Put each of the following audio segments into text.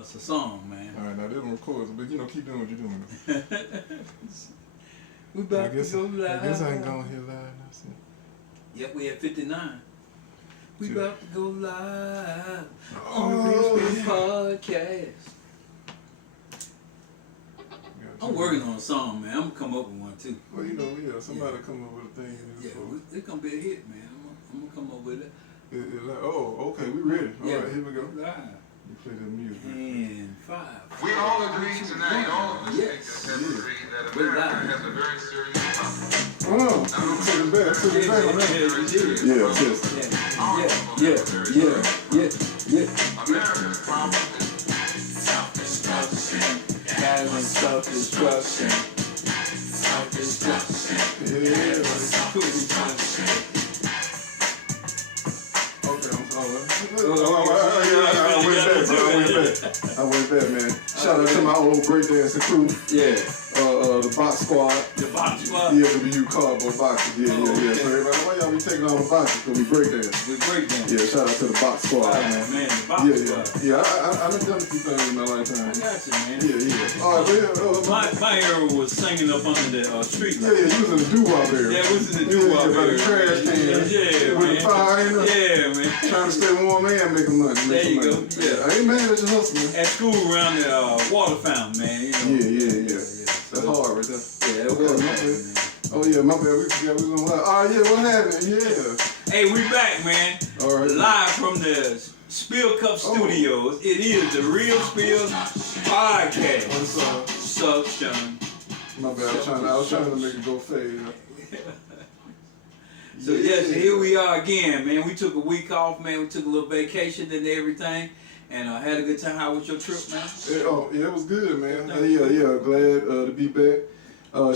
That's a song, man. All right, now they don't record, but keep doing what you're doing. We about to go live. I guess I ain't going here live now. See. Yep, we at 59. We See. about to go live on the Real Spirit Podcast. I'm working on a song, man. I'm gonna come up with one too. Well, somebody come up with a thing. It's gonna be a hit, man. I'm gonna come up with it. Okay, we ready. All right, here we go. Live. You play the music. And 5. We all agree tonight, all of us Yes. have agreed that America has a very serious problem. Take it back on that. America's problem is Self-destruction. Having self-destruction. Self-destruction. I went back, man. Shout out to my old breakdancing crew. Yeah. The box squad. The box squad? Yeah, we cardboard boxes. Yeah. So everybody, why y'all be taking all the boxes? Because we breakdance. Yeah, shout out to the box squad, man. Man, the box squad. Yeah, I've done a few things in my lifetime. I got you, man. Yeah. All right, my era was singing up under the street. Yeah, you was in the doo-wop era. Yeah, we was in the doo-wop era. By the trash can. Yeah, with the fire in it. Yeah, man. Trying to stay warm and making money. There you go. Yeah. I ain't mad at your hustle, man. At school around the water fountain, man. Yeah. That's hard right there. Yeah, it was. Oh yeah, my bad. We forgot we was on live. Oh yeah, what happened? Yeah. Hey, we back, man. All right. Live from the Spill Cup Studios. It is the Real Spill Podcast. I'm sorry. Suction. My bad. I was trying to make it go fade. So yes, here we are again, man. We took a week off, man. We took a little vacation and everything, and had a good time. How was your trip, man? Yeah, it was good, man. Yeah. Glad to be back.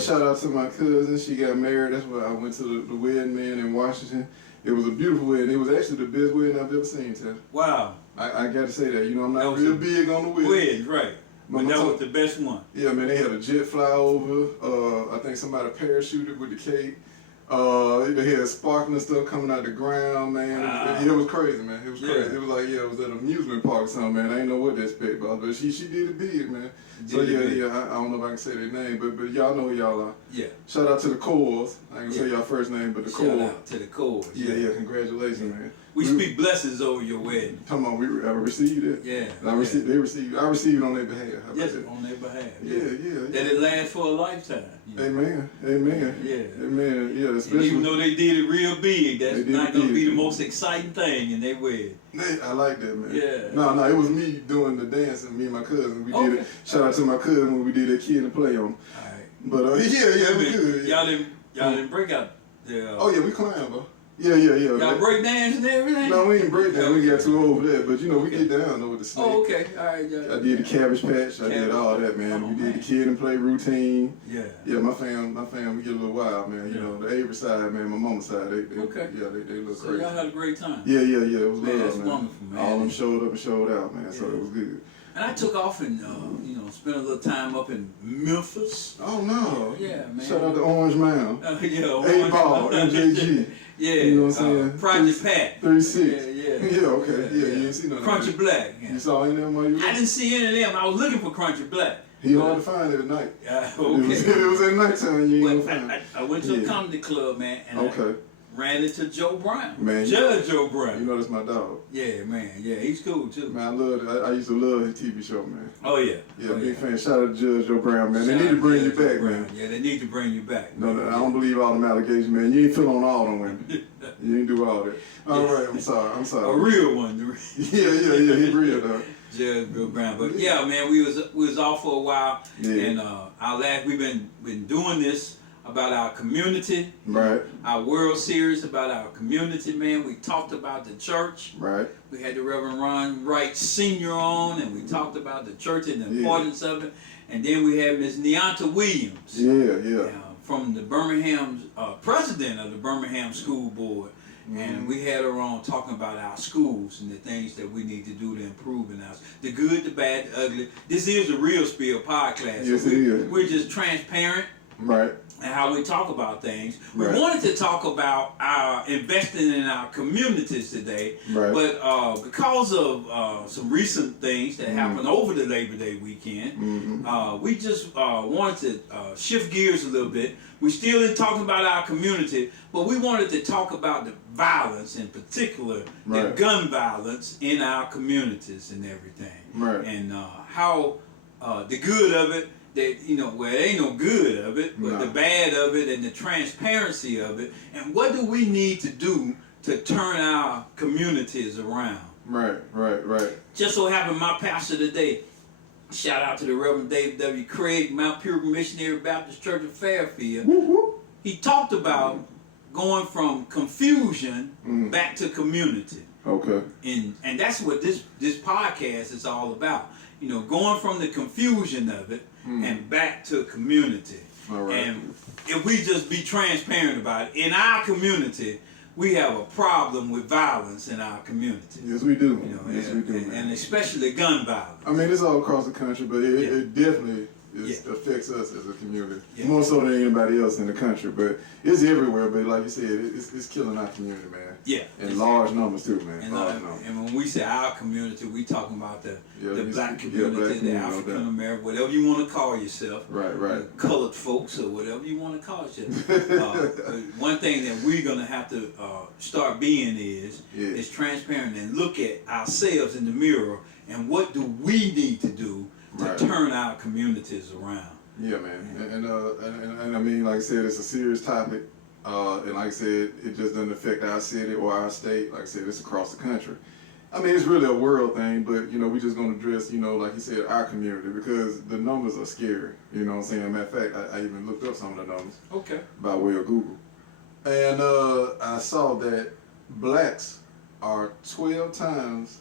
Shout out to my cousin. She got married. That's why I went to the wedding, man, in Washington. It was a beautiful wedding. It was actually the best wedding I've ever seen, Ted. Wow. I got to say that. I'm not real big on the wedding. Wedding, right. But that was the best one. Yeah, man, they had a jet flyover. I think somebody parachuted with the cake. They had sparkling stuff coming out the ground, man. Wow. It was crazy, man. It was crazy. It was like, it was at an amusement park or something, man. I didn't know what to expect, but she did it big, man. So I don't know if I can say their name, but y'all know who y'all are. Yeah. Shout out to the Coors. I ain't gonna say y'all first name, but the Coors. Shout out to the Coors. Yeah. Congratulations, man. We speak blessings over your wedding. Come on, I received it. Yeah. I received it on their behalf. Yes, on their behalf. Yeah. That it lasts for a lifetime. Amen. Yeah, especially. And even though they did it real big, that's not going to be the most exciting thing in their wedding. I like that, man. Yeah. No, it was me doing the dancing, me and my cousin. We did it. Shout out to my cousin when we did that Kid and Play on. All right. But it was good. Y'all didn't break out the... Oh yeah, we climbed, bro. Yeah. Y'all break dance and everything? No, we ain't break dance. We got too over that. But we get down over the snake. Oh, okay. All right. I did the Cabbage Patch. I did all that, man. We did the Kid and Play routine. Yeah. Yeah, my fam, we get a little wild, man. The Avery side, man, my mama's side, they look crazy. So y'all had a great time. Yeah. It was love, man. That's wonderful, man. All of them showed up and showed out, man. So it was good. And I took off and spent a little time up in Memphis. Oh no! Yeah, man. Shout out to Orange Mound. Yeah, Orange Ball, MJG. Yeah, you know what I'm saying? Project Pat. 36. Yeah. Yeah, okay. Yeah, you didn't see none of Crunchy that. Black. Yeah. You saw any of them while you were I didn't see any of them. I was looking for Crunchy Black. He hard to find it at night. Okay. It was at nighttime. You ain't gonna find. I went to a comedy club, man, and I ran into Joe Brown. Man, Judge Joe Brown. You know that's my dog. Yeah, man. Yeah, he's cool too. Man, I love it. I used to love his TV show, man. Oh yeah. Yeah, big fan. Shout out to Judge Joe Brown, man. They need to bring you back, man. Yeah, they need to bring you back. No, I don't believe all them allegations, man. You ain't feel on all them women. You ain't do all that. All right, I'm sorry. A real one. Yeah, he real though. Judge Bill Brown. But yeah, man, we was off for a while, and we've been doing this about our community, right? Our World Series about our community, man. We talked about the church, right? We had the Reverend Ron Wright Sr. on, and we talked about the church and the importance of it. And then we had Miss Neonta Williams, from the Birmingham, president of the Birmingham School Board. And we had her on talking about our schools and the things that we need to do to improve in us. The good, the bad, the ugly. This is a Real Spill podcast. Yes, it is. We're just transparent. Right. and how we talk about things. We Right. wanted to talk about our investing in our communities today, Right. but because of some recent things that happened over the Labor Day weekend, we just wanted to shift gears a little bit. We're still in talking about our community, but we wanted to talk about the violence, in particular, the Right. gun violence in our communities and everything, Right. and how the good of it. That, you know, well, there ain't no good of it, but No. the bad of it and the transparency of it, and what do we need to do to turn our communities around? Right. Just so happened, my pastor today, shout out to the Reverend David W. Craig, Mount Pilgrim Missionary Baptist Church of Fairfield. Woo-hoo. He talked about going from confusion back to community. Okay. And that's what this podcast is all about. You know, going from the confusion of it and back to community. All right. And if we just be transparent about it, in our community, we have a problem with violence in our community. Yes, we do. You know, Yes, we do, man. and especially gun violence. I mean, it's all across the country, but it, Yeah. it definitely Yeah. affects us as a community. Yeah. More so than anybody else in the country, but it's everywhere. But like you said, it's killing our community, man. Yeah. In large numbers too, man. And, Large numbers. and when we say our community, we talking about the black community, black the community, no African doubt. American, whatever you want to call yourself. Right. The colored folks or whatever you want to call yourself. One thing that we're going to have to start being is transparent and look at ourselves in the mirror and what do we need to do to Right. turn our communities around. Yeah, man. And I mean, like I said, it's a serious topic. And like I said, it just doesn't affect our city or our state. Like I said, it's across the country. I mean, it's really a world thing, but, you know, we're just going to address, you know, like you said, our community because the numbers are scary. You know what I'm saying? Matter of fact, I even looked up some of the numbers Okay. by way of Google. And I saw that blacks are 12 times.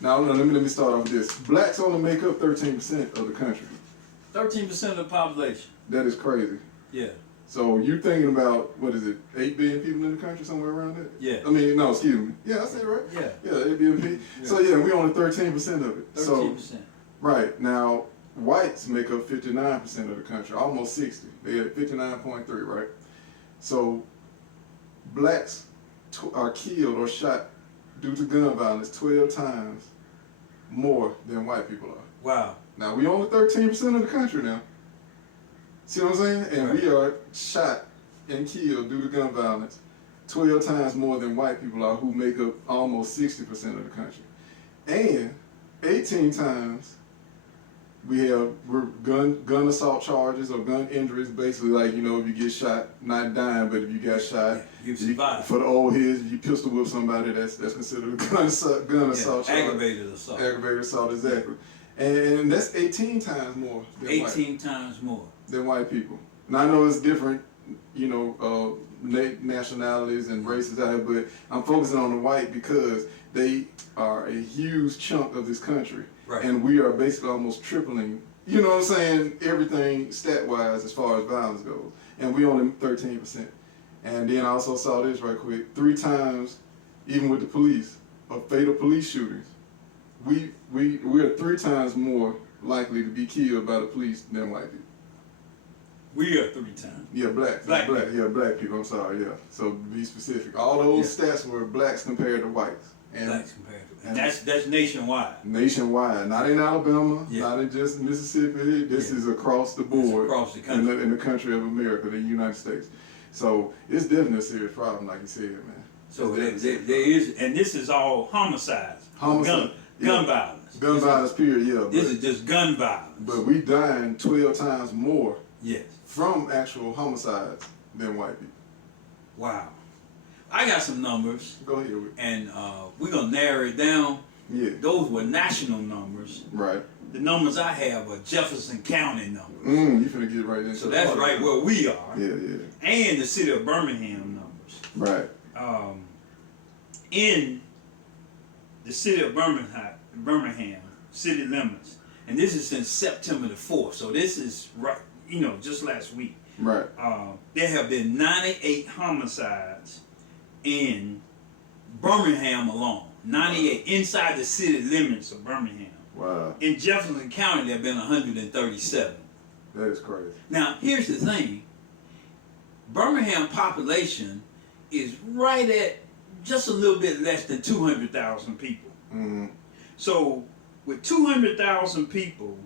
Now, let me start off with this. Blacks only make up 13% of the country. 13% of the population. That is crazy. Yeah. So you're thinking about, what is it, 8 billion people in the country, somewhere around that? Yeah. I mean, no, excuse me. Yeah, I said it right. Yeah. Yeah, 8 billion people. Yeah. So yeah, we only 13% of it. 13%. So, right, now, whites make up 59% of the country, almost 60. They at 59.3, right? So blacks are killed or shot due to gun violence 12 times more than white people are. Wow. Now, we only 13% of the country now. See what I'm saying? And Right. we are shot and killed due to gun violence 12 times more than white people are, who make up almost 60% of the country. And 18 times we have gun assault charges or gun injuries, basically like, you know, if you get shot, not dying, but if you got shot, You survive. for the old heads, you pistol whip somebody, that's considered a gun assault charge. Aggravated assault. Aggravated assault, exactly. And that's 18 times more than 18 times more. than white people. Now I know it's different, you know, nationalities and races out here, but I'm focusing on the white because they are a huge chunk of this country. Right. And we are basically almost tripling, you know what I'm saying, everything stat-wise as far as violence goes. And we only 13%. And then I also saw this right quick, 3 times, even with the police, of fatal police shootings. We're 3 times more likely to be killed by the police than white people. We are 3 times. Yeah, blacks. Black people. Yeah, black people. I'm sorry. Yeah. So to be specific, all those stats were blacks compared to whites. And Blacks compared to. And that's nationwide. nationwide, not in Alabama, Yeah. not in just Mississippi. This is across the board. across the country. In the country of America, the United States. So it's definitely a serious problem, like you said, man. So It's there definitely is, and this is all homicides. Homicide, Gun yeah. violence. gun violence, period. Yeah. This is just gun violence. But we dying 12 times more Yes. from actual homicides than white people. Wow. I got some numbers, Go ahead with and we're going to narrow it down. Yeah. Those were national numbers. Right. The numbers I have are Jefferson County numbers. You finna get right into So that's right where we are. Yeah. And the city of Birmingham numbers. Right. In the city of Birmingham city limits, and this is since September the 4th, so this is right, you know, just last week. Right. There have been 98 homicides in Birmingham alone. 98 inside the city limits of Birmingham. Wow. In Jefferson County, there have been 137. That is crazy. Now, here's the thing. Birmingham population is right at just a little bit less than 200,000 people. Mm-hmm. So with 200,000 people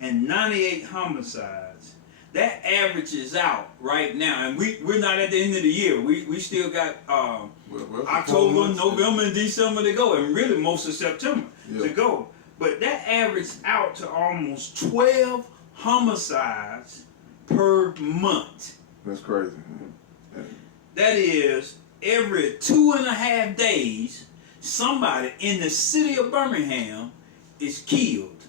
and 98 homicides, that averages out right now, and we're not at the end of the year. We still got October, November, and December to go, and really most of September to go. But that averaged out to almost 12 homicides per month. That's crazy. That is every 2.5 days, somebody in the city of Birmingham is killed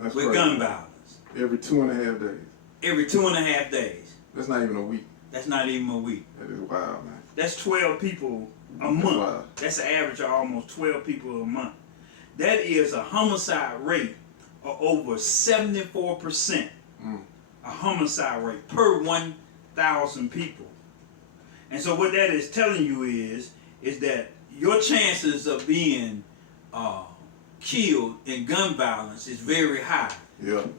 with crazy. Gun violence. Every 2.5 days. Every 2.5 days. That's not even a week. That's not even a week. That is wild, man. That's 12 people a month. That's an average of almost 12 people a month. That is a homicide rate of over 74%. A homicide rate per 1,000 people. And so what that is telling you is that your chances of being killed in gun violence is very high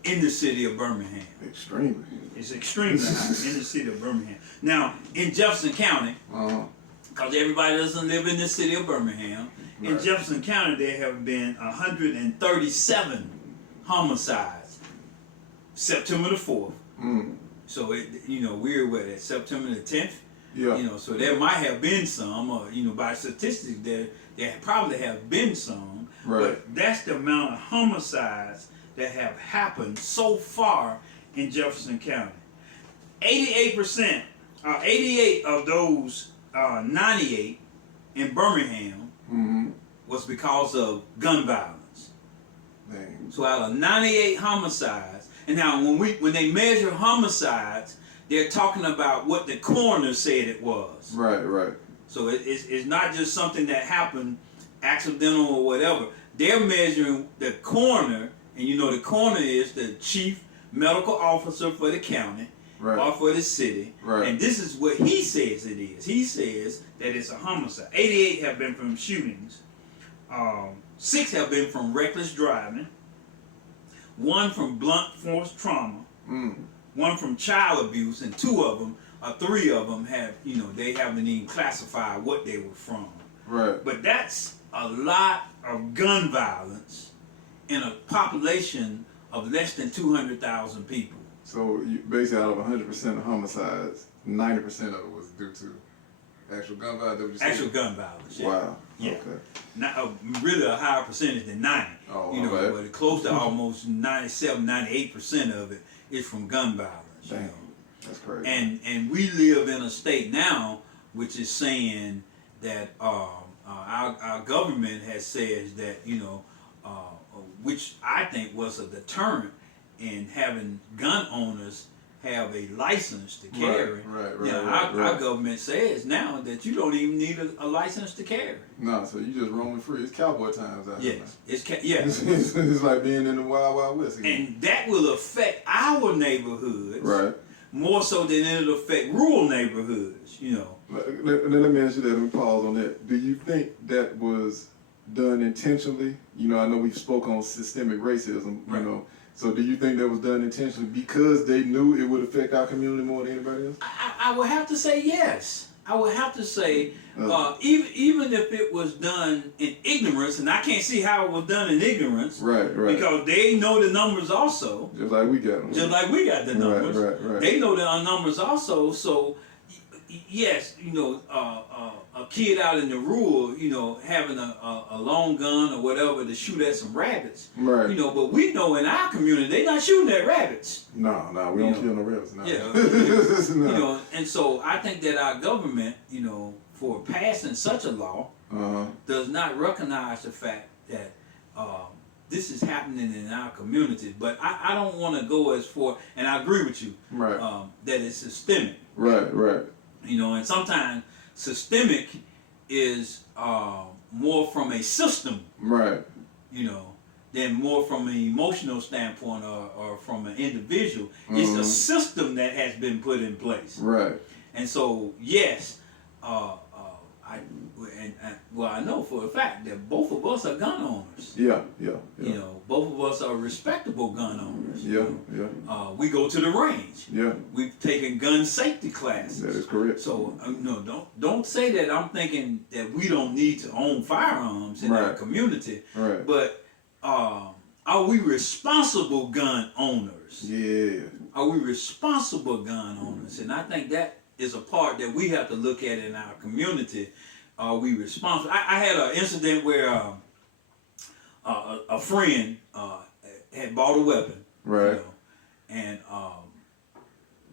in the city of Birmingham. Extremely. It's extremely high in the city of Birmingham. Now, in Jefferson County, because everybody doesn't live in the city of Birmingham, in Jefferson County there have been 137 homicides September the 4th. So, we're at September the 10th? Yeah. So there might have been some, or, by statistics, there probably have been some. Right. But that's the amount of homicides that have happened so far in Jefferson County. 88 of those 98 in Birmingham was because of gun violence. Dang. So out of 98 homicides, and now when they measure homicides, they're talking about what the coroner said it was. Right. So it's not just something that happened accidental or whatever. They're measuring the coroner, and the coroner is the chief medical officer for the county or for the city. Right. And this is what he says it is. He says that it's a homicide. 88 have been from shootings. 6 have been from reckless driving. 1 from blunt force trauma. 1 from child abuse, and 3 of them have, they haven't even classified what they were from. Right. But that's a lot of gun violence in a population of less than 200,000 people. So basically, out of 100% of homicides, 90% of it was due to actual gun violence. Actual gun violence. Yeah. Wow. Yeah. Okay. Not really a higher percentage than 90. Oh, but close to almost 97, 98% of it is from gun violence. Damn. That's crazy. And we live in a state now which is saying that our government has said that which I think was a deterrent in having gun owners have a license to carry. Right. Our government says now that you don't even need a license to carry. No, so you just roaming free. It's cowboy times out here. Yes, it's like being in the Wild Wild West again. And that will affect our neighborhoods more so than it'll affect rural neighborhoods. Let me ask you that. Let me pause on that. Do you think that was done intentionally? I know we spoke on systemic racism. So do you think that was done intentionally because they knew it would affect our community more than anybody else? I would have to say yes. I would have to say even if it was done in ignorance, and I can't see how it was done in ignorance. Right. Because they know the numbers also. Just like we got them. Just like we got the numbers. Right. They know the numbers also. So yes, a kid out in the rural, having a long gun or whatever to shoot at some rabbits. Right. But we know in our community they're not shooting at rabbits. No, we don't kill no rabbits. No. Yeah. And so I think that our government, for passing such a law, does not recognize the fact that this is happening in our communities. But I don't want to go as far, and I agree with you, that it's systemic. Right. And sometimes systemic is more from a system, than more from an emotional standpoint or from an individual. It's a system that has been put in place. Right. And so, yes, well, I know for a fact that both of us are gun owners. Yeah. You know, both of us are respectable gun owners. Yeah. We go to the range. Yeah. We've taken gun safety classes. That is correct. So no, don't say that I'm thinking that we don't need to own firearms in our community. Right. But are we responsible gun owners? Yeah. Are we responsible gun owners? And I think that is a part that we have to look at in our community. Are we responsible? I had an incident where a friend had bought a weapon. Right. You know, and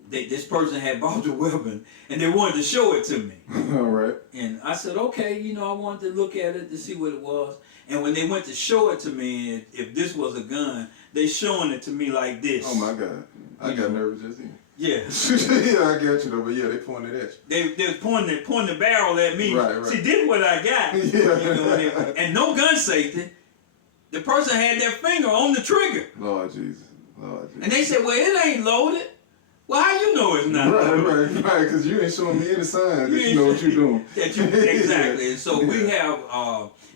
this person had bought the weapon and they wanted to show it to me. All right. And I said, okay, you know, I wanted to look at it to see what it was. And when they went to show it to me, if this was a gun, they showing it to me like this. Oh my God. I got nervous just then. Yeah. Yeah, I got you though, but yeah, they pointed at you. They was pointing the barrel at me. Right. See, this is what I got. Yeah. You know, and no gun safety. The person had their finger on the trigger. Lord Jesus. And they said, well, it ain't loaded. Well, how you know it's not loaded? Right, because you ain't showing me any sign that you know what you're doing. Exactly. And so we have,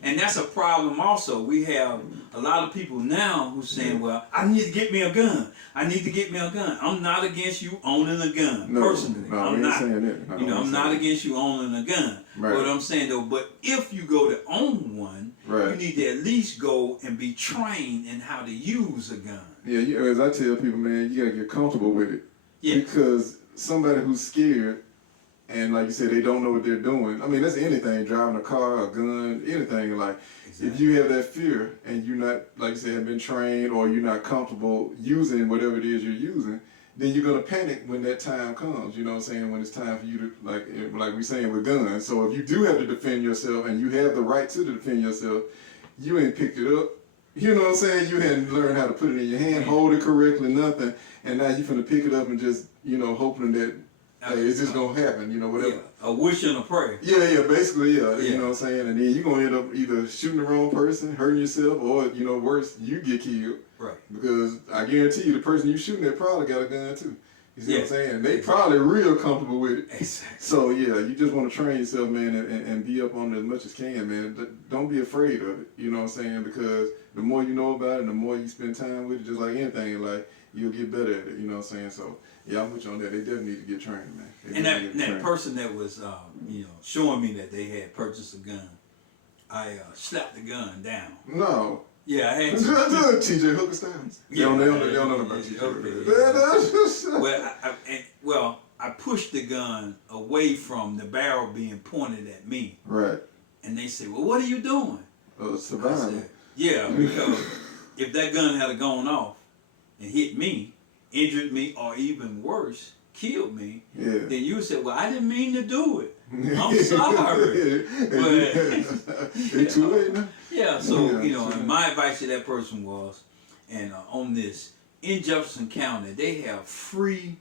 and that's a problem also. We have a lot of people now who saying, well, I need to get me a gun. I need to get me a gun. I'm not against you owning a gun, personally. No, I'm not. Saying that. No, you know, I'm not against you owning a gun. Right. What I'm saying though, but if you go to own one, you need to at least go and be trained in how to use a gun. Yeah, as I tell people, man, you gotta get comfortable with it. Yeah. Because somebody who's scared and like you said, they don't know what they're doing. I mean, that's anything, driving a car, a gun, anything. Like, if you have that fear and you're not, like you said, have been trained or you're not comfortable using whatever it is you're using, then you're going to panic when that time comes, you know what I'm saying, when it's time for you to, like we're saying with guns. So if you do have to defend yourself and you have the right to defend yourself, you ain't picked it up. You know what I'm saying? You hadn't learned how to put it in your hand, hold it correctly, nothing. And now you're finna pick it up and just, you know, hoping that, hey, it's just gonna happen, you know, whatever. Yeah, a wish and a prayer. Yeah, basically, you know what I'm saying? And then you're gonna end up either shooting the wrong person, hurting yourself, or, you know, worse, you get killed. Right. Because I guarantee you the person you shooting at probably got a gun too. You see what I'm saying? They probably real comfortable with it. Exactly. So yeah, you just want to train yourself, man, and be up on it as much as can, man. Don't be afraid of it. You know what I'm saying? Because the more you know about it, and the more you spend time with it, just like anything in life, you'll get better at it. You know what I'm saying? So yeah, I'm with you on that. They definitely need to get trained, man. And that person that was, you know, showing me that they had purchased a gun, I slapped the gun down. No. Yeah, I had to. TJ Hooker Styles. Yeah, they don't know about TJ Hooker. Well, I pushed the gun away from the barrel being pointed at me. Right. And they said, well, what are you doing? Surviving. Yeah, because if that gun had gone off and hit me, injured me, or even worse, killed me, then you would say, well, I didn't mean to do it. I'm sorry. But it's too late now. Yeah, so, you know, and my advice to that person was, and on this, in Jefferson County, they have free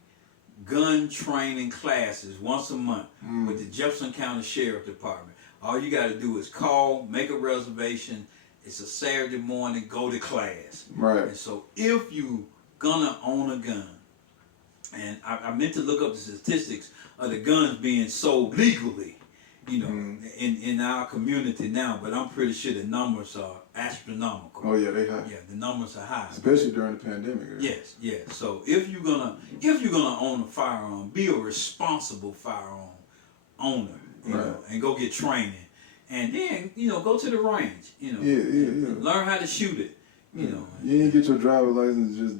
gun training classes once a month with the Jefferson County Sheriff Department. All you got to do is call, make a reservation. It's a Saturday morning, go to class. Right. And so if you gonna own a gun, and I meant to look up the statistics of the guns being sold legally, you know, in our community now, but I'm pretty sure the numbers are astronomical. Oh yeah, they high. Yeah, the numbers are high. Especially during the pandemic. Right? Yes. So if you're gonna own a firearm, be a responsible firearm owner, you know, and go get training, and then go to the range, learn how to shoot it. You know, you didn't get your driver's license, just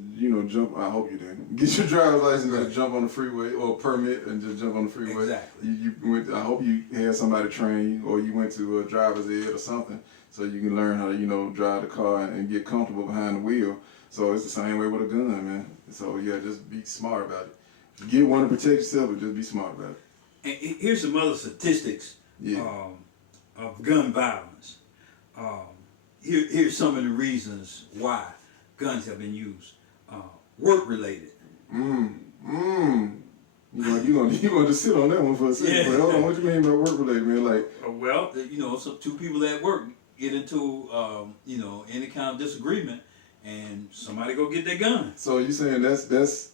jump. I hope you didn't get your driver's license and jump on the freeway, or permit and just jump on the freeway. Exactly. You went. I hope you had somebody train you, or you went to a driver's ed or something, so you can learn how to drive the car and get comfortable behind the wheel. So it's the same way with a gun, man. So yeah, just be smart about it. Get one to protect yourself, but just be smart about it. And here's some other statistics of gun violence. Here's some of the reasons why guns have been used. Work related. You gonna just sit on that one for a second. Yeah. But hold on, what you mean by work related, man? Like, well, so two people at work get into any kind of disagreement, and somebody go get their gun. So you saying that's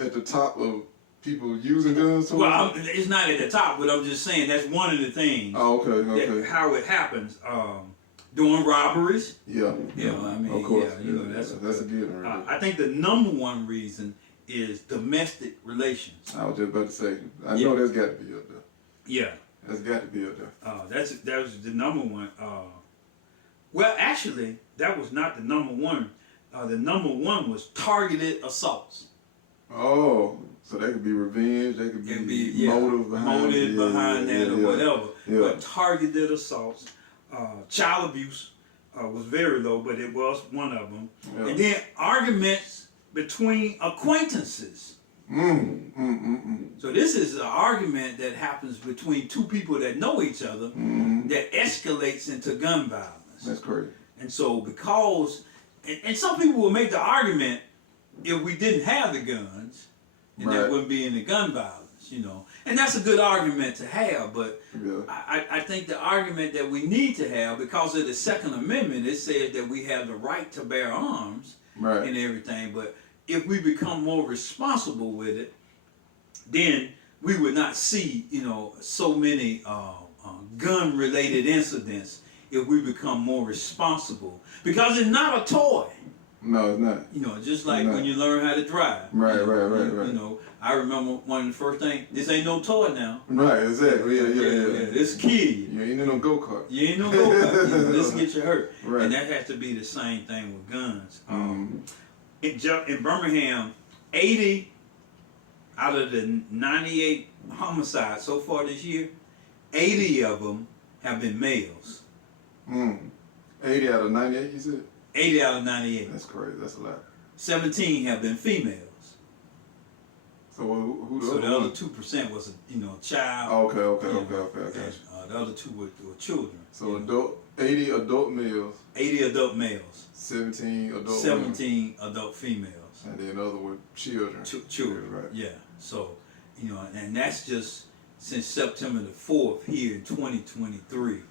at the top of people using guns? Well, it's not at the top, but I'm just saying that's one of the things. Oh, okay. How it happens. Doing robberies. Yeah. You know, I mean, of course. yeah, you know, that's a good one. Right I think the number one reason is domestic relations. I was just about to say, I know that's got to be up there. Yeah. That's got to be up there. That was the number one. Well, actually, that was not the number one. The number one was targeted assaults. Oh, so that could be revenge. That could be motive behind that or whatever. Yeah. But targeted assaults, child abuse was very low, but it was one of them. Yeah. And then arguments between acquaintances. So this is an argument that happens between two people that know each other that escalates into gun violence. That's crazy. And so because, and some people will make the argument, if we didn't have the guns, and there wouldn't be any gun violence, you know. And that's a good argument to have, but I think the argument that we need to have, because of the Second Amendment, it says that we have the right to bear arms and everything, but if we become more responsible with it, then we would not see, you know, so many gun-related incidents if we become more responsible. Because it's not a toy. No, it's not. You know, just like when you learn how to drive. Right. You know, I remember one of the first things, this ain't no toy now. Right, exactly. Yeah. This kill you. You ain't in no go-kart. You ain't no go-kart. You know, this get you hurt. Right. And that has to be the same thing with guns. In Birmingham, 80 out of the 98 homicides so far this year, 80 of them have been males. 80 out of 98, you said? 80 out of 98. That's crazy. That's a lot. 17 have been females. So who the so other the other one? 2% was a child. Oh, okay. And, Gotcha. the other two were children. So 80 adult males. 80 adult males. 17 adult 17 adult females. And then the other were children. Children, right. Yeah. So, you know, and that's just since September the 4th here in 2023.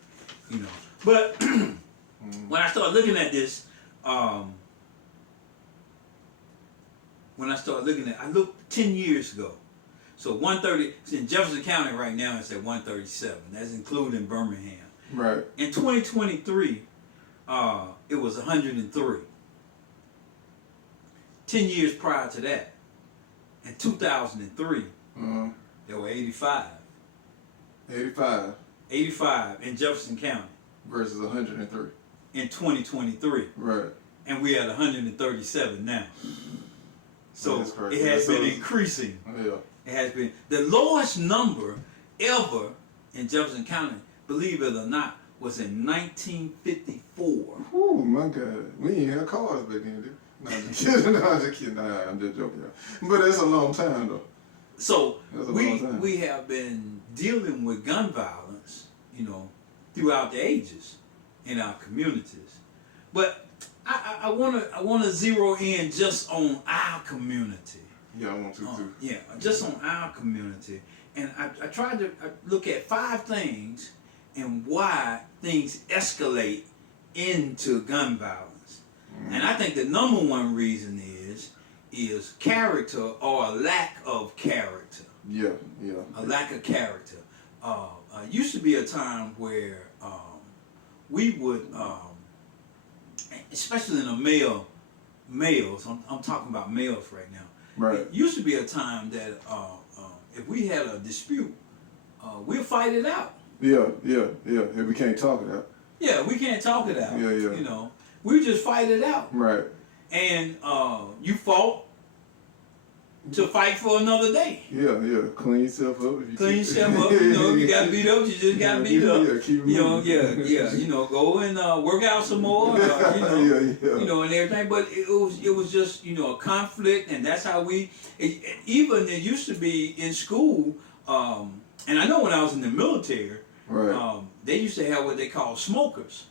You know, but when I started looking at this, I looked 10 years ago. So 130, it's in Jefferson County right now, it's at 137. That's including Birmingham. Right. In 2023, it was 103. 10 years prior to that, in 2003, there were 85. 85. 85 in Jefferson County. Versus 103. In 2023. Right. And we're at 137 now. So it has been increasing. Yeah. It has been. The lowest number ever in Jefferson County, believe it or not, was in 1954. Oh my God. We ain't had cars back then, dude. No, I'm just kidding. Nah, I'm just joking. But it's a long time though. So we have been dealing with gun violence, you know, throughout the ages in our communities. But I wanna zero in just on our community. Yeah, I want to too. Yeah, just on our community. And I tried to look at 5 things and why things escalate into gun violence. And I think the number one reason is character or a lack of character. Yeah. A lack of character. Used to be a time where we would, especially in the males, I'm talking about males right now. Right. It used to be a time that if we had a dispute, we'll fight it out. Yeah. If we can't talk it out. Yeah, we can't talk it out. Yeah. You know, we just fight it out. Right. And you fought to fight for another day. Yeah. Clean yourself up. Clean yourself up. You know, if you got beat up, you just got beat up. Yeah, keep moving. You know, go and work out some more. You know, and everything. But it was just, you know, a conflict, and that's how even it used to be in school. And I know when I was in the military, they used to have what they call smokers.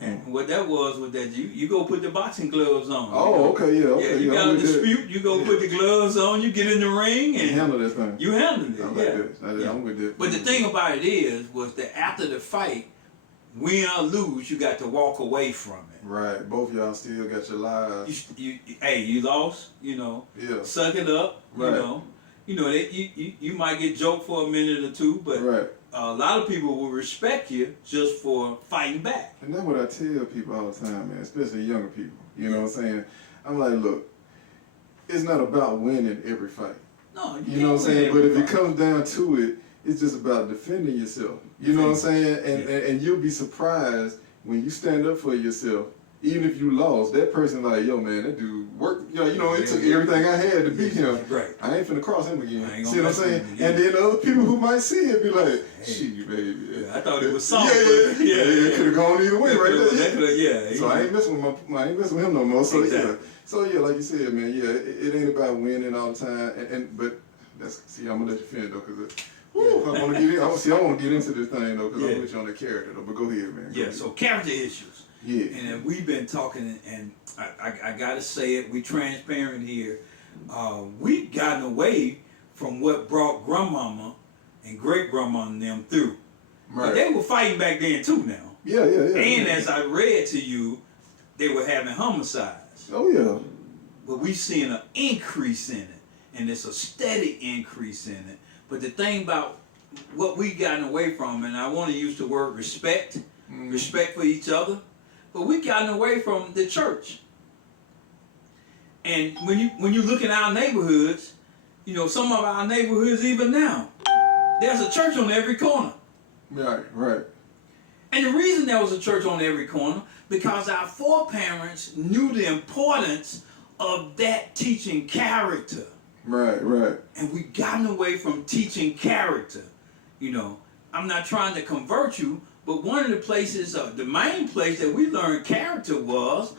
And what that was that you go put the boxing gloves on. Oh, okay, yeah. Yeah, you got a dispute, you go put the gloves on, you get in the ring, and you handle this thing. You handle it. I'm with it. But the thing about it was that after the fight, win or lose, you got to walk away from it. Right. Both of y'all still got your lives. You lost, you know. Yeah. Suck it up, you know. you know, you might get joked for a minute or two, but right. A lot of people will respect you just for fighting back. And that's what I tell people all the time, man, especially younger people. You know what I'm saying? I'm like, look, it's not about winning every fight. No, you know what I'm saying? But if it comes down to it, it's just about defending yourself. You know what I'm saying? And you'll be surprised when you stand up for yourself. Even if you lost, that person like, yo, man, that dude worked. You know, it took everything I had to beat him. Right. I ain't finna cross him again. See what I'm saying? And Again. then other people who might see it be like, shit, baby. Yeah, I thought it was soft. Yeah. It could have gone either way, right there. Yeah. So I ain't messing with I ain't messing with him no more. So Exactly. So like you said, man, it ain't about winning all the time. But I'm gonna let you finish though, cause I want to get in. I want to get into this thing though, cause I'm with you on the character though. But go ahead, man. Yeah. So character issues. Yeah. And we've been talking, and I gotta say it. We transparent here. We've gotten away from what brought grandmama and great grandmama and them through. Right. But they were fighting back then too now. Yeah. And as I read to you, they were having homicides. Oh yeah. But we've seen an increase in it, and it's a steady increase in it. But the thing about what we've gotten away from, and I want to use the word respect, respect for each other, but we've gotten away from the church. And when you look at our neighborhoods, you know, some of our neighborhoods even now, there's a church on every corner. Right. And the reason there was a church on every corner, because our foreparents knew the importance of that teaching character. Right. And we've gotten away from teaching character. You know, I'm not trying to convert you, but one of the places, the main place that we learned character was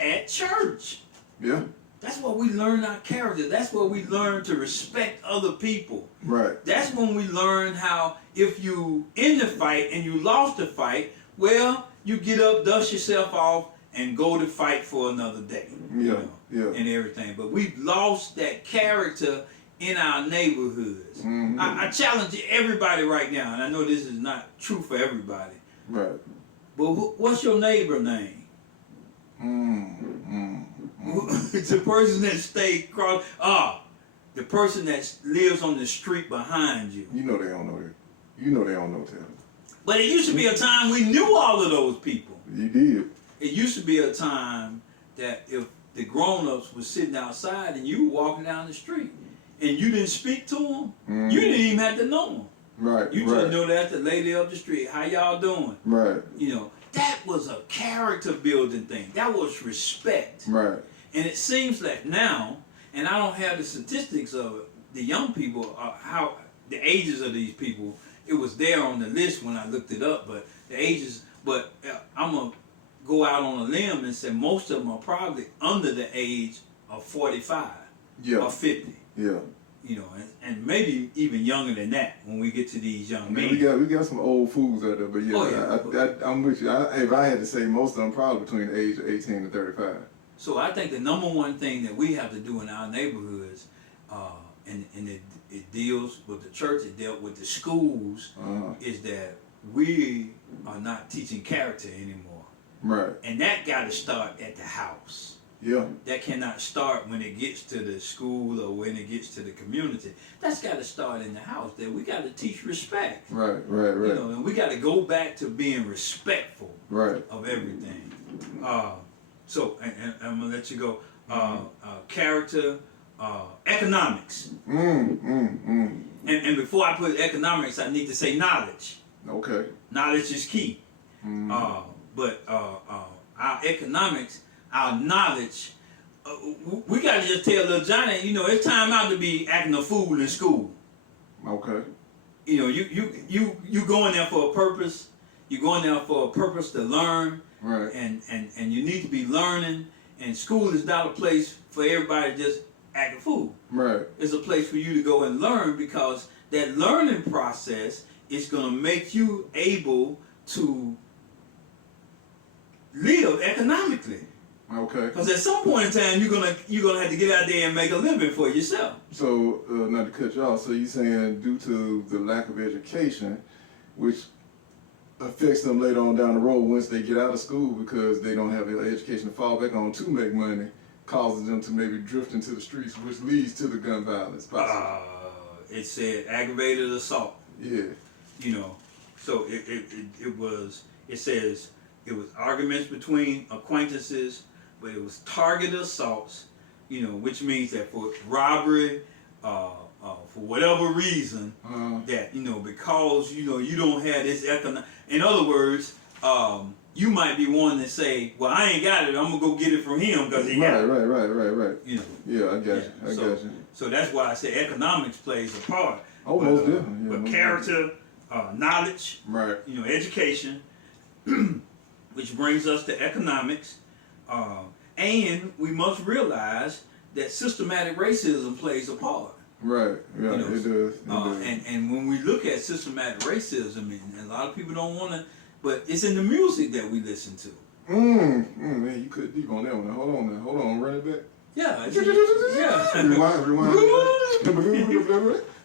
at church. Yeah. That's where we learn our character. That's where we learn to respect other people. Right. That's when we learn how if you in the fight and you lost the fight, well, you get up, dust yourself off, and go to fight for another day. Yeah. And everything. But we've lost that character in our neighborhoods. Mm-hmm. I challenge everybody right now, and I know this is not true for everybody. Right. But what's your neighbor name? The person that stayed across. The person that lives on the street behind you. You know they don't know that. You know they don't know that. But it used to be a time we knew all of those people. You did. It used to be a time that if the grown-ups were sitting outside and you were walking down the street and you didn't speak to them, you didn't even have to know them. Right. You just know that's the lady up the street. How y'all doing? Right. You know, that was a character building thing. That was respect. Right. And it seems like now, and I don't have the statistics of the young people, how the ages of these people. It was there on the list when I looked it up, but the ages. But I'm gonna go out on a limb and say most of them are probably under the age of 45 or 50. Yeah. You know, and maybe even younger than that when we get to these young men. We got some old fools out there, but yeah, I'm with you. If I had to say, most of them probably between the age of 18 and 35. So I think the number one thing that we have to do in our neighborhoods, and it deals with the church, it dealt with the schools, is that we are not teaching character anymore. Right. And that got to start at the house. Yeah. That cannot start when it gets to the school or when it gets to the community. That's got to start in the house. That we got to teach respect. Right. You know, and we got to go back to being respectful of everything. So, and I'm gonna let you go. Character, economics. And before I put economics, I need to say knowledge. Okay. Knowledge is key. But our economics, our knowledge, we got to just tell little Johnny, you know, it's time out to be acting a fool in school. Okay. You know, you going there for a purpose. You're going there for a purpose to learn. Right. And you need to be learning. And school is not a place for everybody to just act a fool. Right. It's a place for you to go and learn, because that learning process is going to make you able to live economically. Okay. Because at some point in time, you're gonna have to get out there and make a living for yourself. So, not to cut you off, so you're saying due to the lack of education, which affects them later on down the road once they get out of school because they don't have the education to fall back on to make money, causes them to maybe drift into the streets, which leads to the gun violence, possibly. it said aggravated assault. Yeah. You know, so it says it was arguments between acquaintances, but it was targeted assaults. You know, which means that for robbery, for whatever reason, that because you don't have this economic. In other words, you might be one to say, "Well, I ain't got it. I'm gonna go get it from him because he got it." Right. You know. Yeah, I got you. I got you. So that's why I say economics plays a part. Almost definitely. But character, knowledge, right? Education, which brings us to economics, and we must realize that systematic racism plays a part. Right. Yeah, it does. And when we look at systematic racism, and a lot of people don't want to, but it's in the music that we listen to. Man, you could deep on that one. Hold on, run it back. Yeah. Rewind.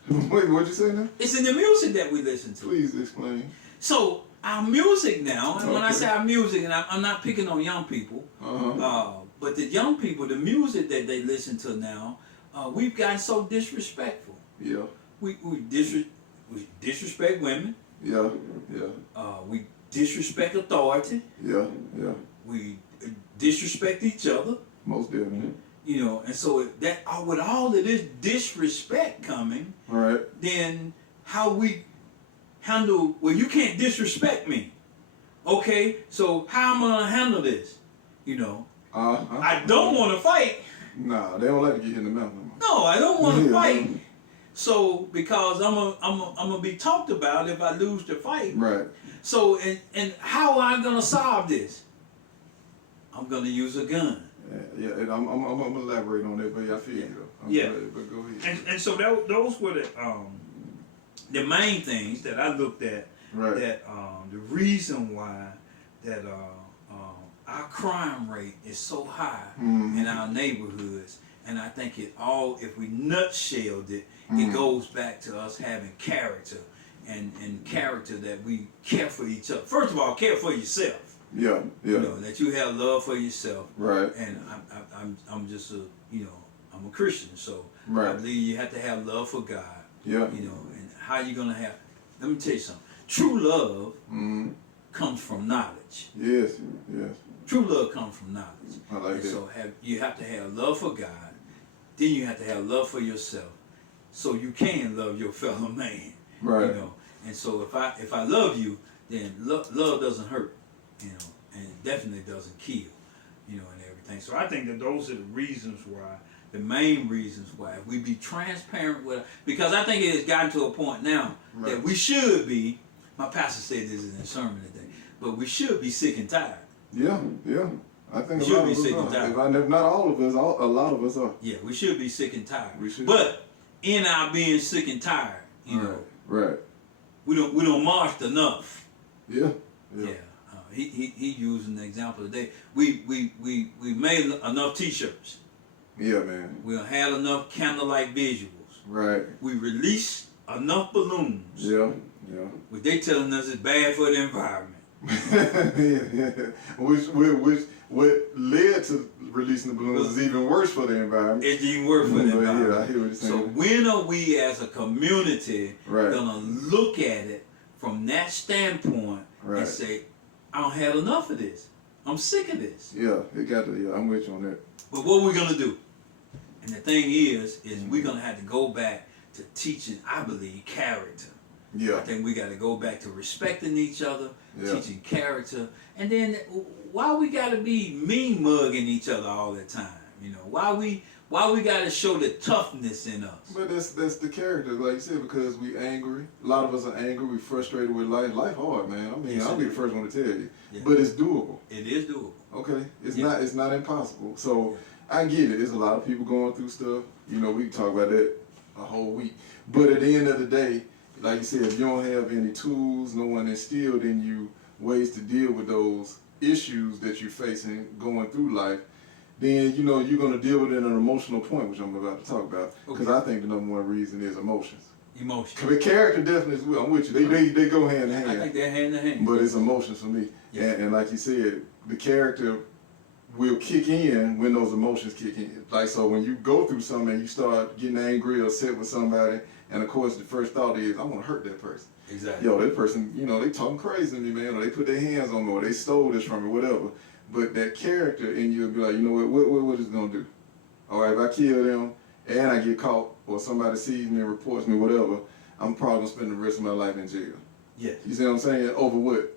Wait, what'd you say now? It's in the music that we listen to. Please explain. So our music now, and when I say our music, and I'm not picking on young people, but the young people, the music that they listen to now, we've gotten so disrespectful. Yeah. We disrespect women. Yeah. We disrespect authority. Yeah. We disrespect each other. Most definitely. And so that with all of this disrespect coming, right? Then how we handle? Well, you can't disrespect me. Okay, so how am I gonna handle this? I don't want to fight. Nah, they don't like to get hit in the mouth. No, I don't want to fight. So because I'm gonna be talked about if I lose the fight. Right. So and how am I gonna solve this? I'm gonna use a gun. Yeah, and I'm gonna elaborate on that, but I feel you though. But go ahead. And so those were the main things that I looked at. Right. That the reason why that our crime rate is so high in our neighborhoods, and I think if we nutshelled it, it goes back to us having character, and character that we care for each other. First of all, care for yourself. Yeah. That you have love for yourself. Right. And I'm just I'm a Christian, so right. I believe you have to have love for God. Yeah. And how you gonna have? Let me tell you something. True love comes from knowledge. Yes. True love comes from knowledge. I like that. So you have to have love for God, then you have to have love for yourself, so you can love your fellow man. Right. And so if I love you, then love doesn't hurt. And it definitely doesn't kill, and everything. So I think that those are the reasons why, the main reasons why, if we be transparent with, because I think it has gotten to a point now that we should be, my pastor said this in his sermon today, but we should be sick and tired. Yeah. I think we should be sick and tired. If not all of us, a lot of us are. Yeah, we should be sick and tired. We should. But in our being sick and tired, right. we don't march enough. Yeah. He used an example today. We made enough T-shirts. Yeah, man. We had enough candlelight visuals. Right. We released enough balloons. Yeah. Which they telling us is bad for the environment. Which what led to releasing the balloons is even worse for the environment. It's even worse for the environment. Yeah, I hear what you're saying. So when are we as a community gonna look at it from that standpoint and say, I don't have enough of this. I'm sick of this. Yeah, I'm with you on that. But what we're gonna do? And the thing is we're gonna have to go back to teaching, I believe, character. Yeah. I think we got to go back to respecting each other, teaching character, and then why we got to be mean mugging each other all the time? Why we got to show the toughness in us? But that's the character, like you said, because we angry. A lot of us are angry. We frustrated with life. Life hard, man. I mean, I'll be the first one to tell you, but it's doable. It is doable. Okay, it's not impossible. So I get it. There's a lot of people going through stuff. We can talk about that a whole week. But at the end of the day, like you said, if you don't have any tools, no one instilled in you ways to deal with those issues that you're facing going through life, then you're going to deal with it at an emotional point, which I'm about to talk about. Because I think the number one reason is emotions. Emotions. But character definitely is. I'm with you. They go hand in hand. I think they're hand in hand. But it's emotions for me. Yeah. And like you said, the character will kick in when those emotions kick in. Like, so when you go through something and you start getting angry or upset with somebody, And of course, the first thought is, I want to hurt that person. Exactly. Yo, that person, they talking crazy to me, man, or they put their hands on me, or they stole this from me, whatever. But that character in you will be like, you know what is it gonna do? All right, if I kill them and I get caught, or somebody sees me and reports me, whatever, I'm probably gonna spend the rest of my life in jail. Yes. You see what I'm saying? Over what?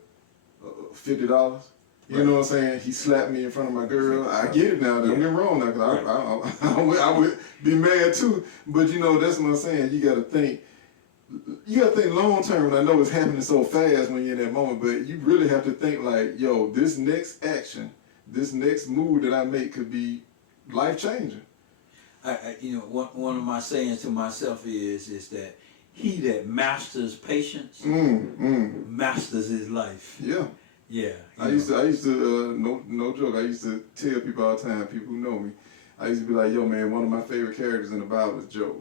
$50? You know what I'm saying? He slapped me in front of my girl. I get it now. Don't get me wrong now, because I would be mad too. But that's what I'm saying. You got to think long term. And I know it's happening so fast when you're in that moment, but you really have to think like, yo, this next action, this next move that I make could be life changing. One of my sayings to myself is that he that masters patience masters his life. Yeah. Yeah. I used to no joke, I used to tell people all the time, people who know me, I used to be like, yo man, one of my favorite characters in the Bible is Job.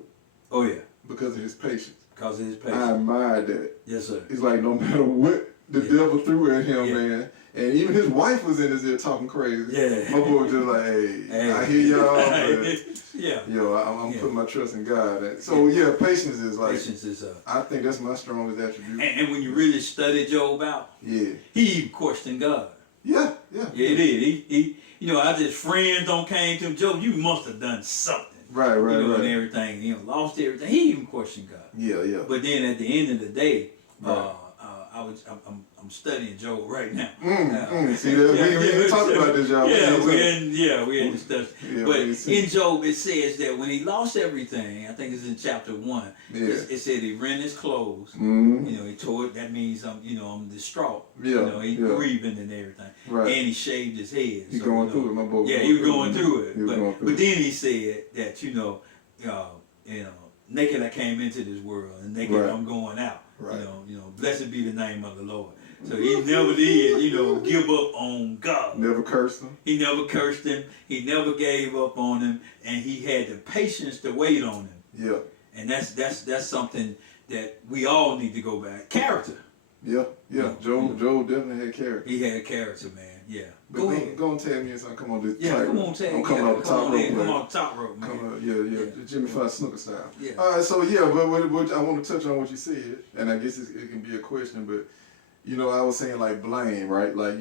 Oh yeah. Because of his patience. Because of his patience. I admired that. Yes, sir. It's like no matter what the devil threw at him, man, and even his wife was in his ear talking crazy. Yeah. My boy was just like, hey. I hear y'all, but yeah. Yo, I'm putting my trust in God. So yeah, patience is like, patience is I think that's my strongest attribute. And when you really study Job out, he even questioned God. Yeah, he did. He as his friends don't came to him, Job, you must have done something. Right. And everything, lost everything. He even questioned God. Yeah. But then at the end of the day, I'm studying Job right now. See that? We talked about this, y'all. We had discussed. But in Job, it says that when he lost everything, I think it's in chapter 1. It said he rent his clothes. He tore it. That means I'm distraught. He grieving and everything. Right. And he shaved his head. He's going through it, my boy. Yeah, he was going through it. But then he said that naked I came into this world, and naked I'm going out. Right. Blessed be the name of the Lord. So he never did, give up on God. Never cursed him. He never cursed him. He never gave up on him, and he had the patience to wait on him. Yeah. And that's something that we all need to go back. Character. Yeah. Job definitely had character. He had character, man. Yeah. But go ahead. Go and tell me something. Come on, this come on, tell me. I'm coming off the top rope. Come on, top rope, man. Come on, Jimmy Fox snooker style. Yeah. All right, so but I want to touch on what you said, and I guess it can be a question, but I was saying like blame, right? Like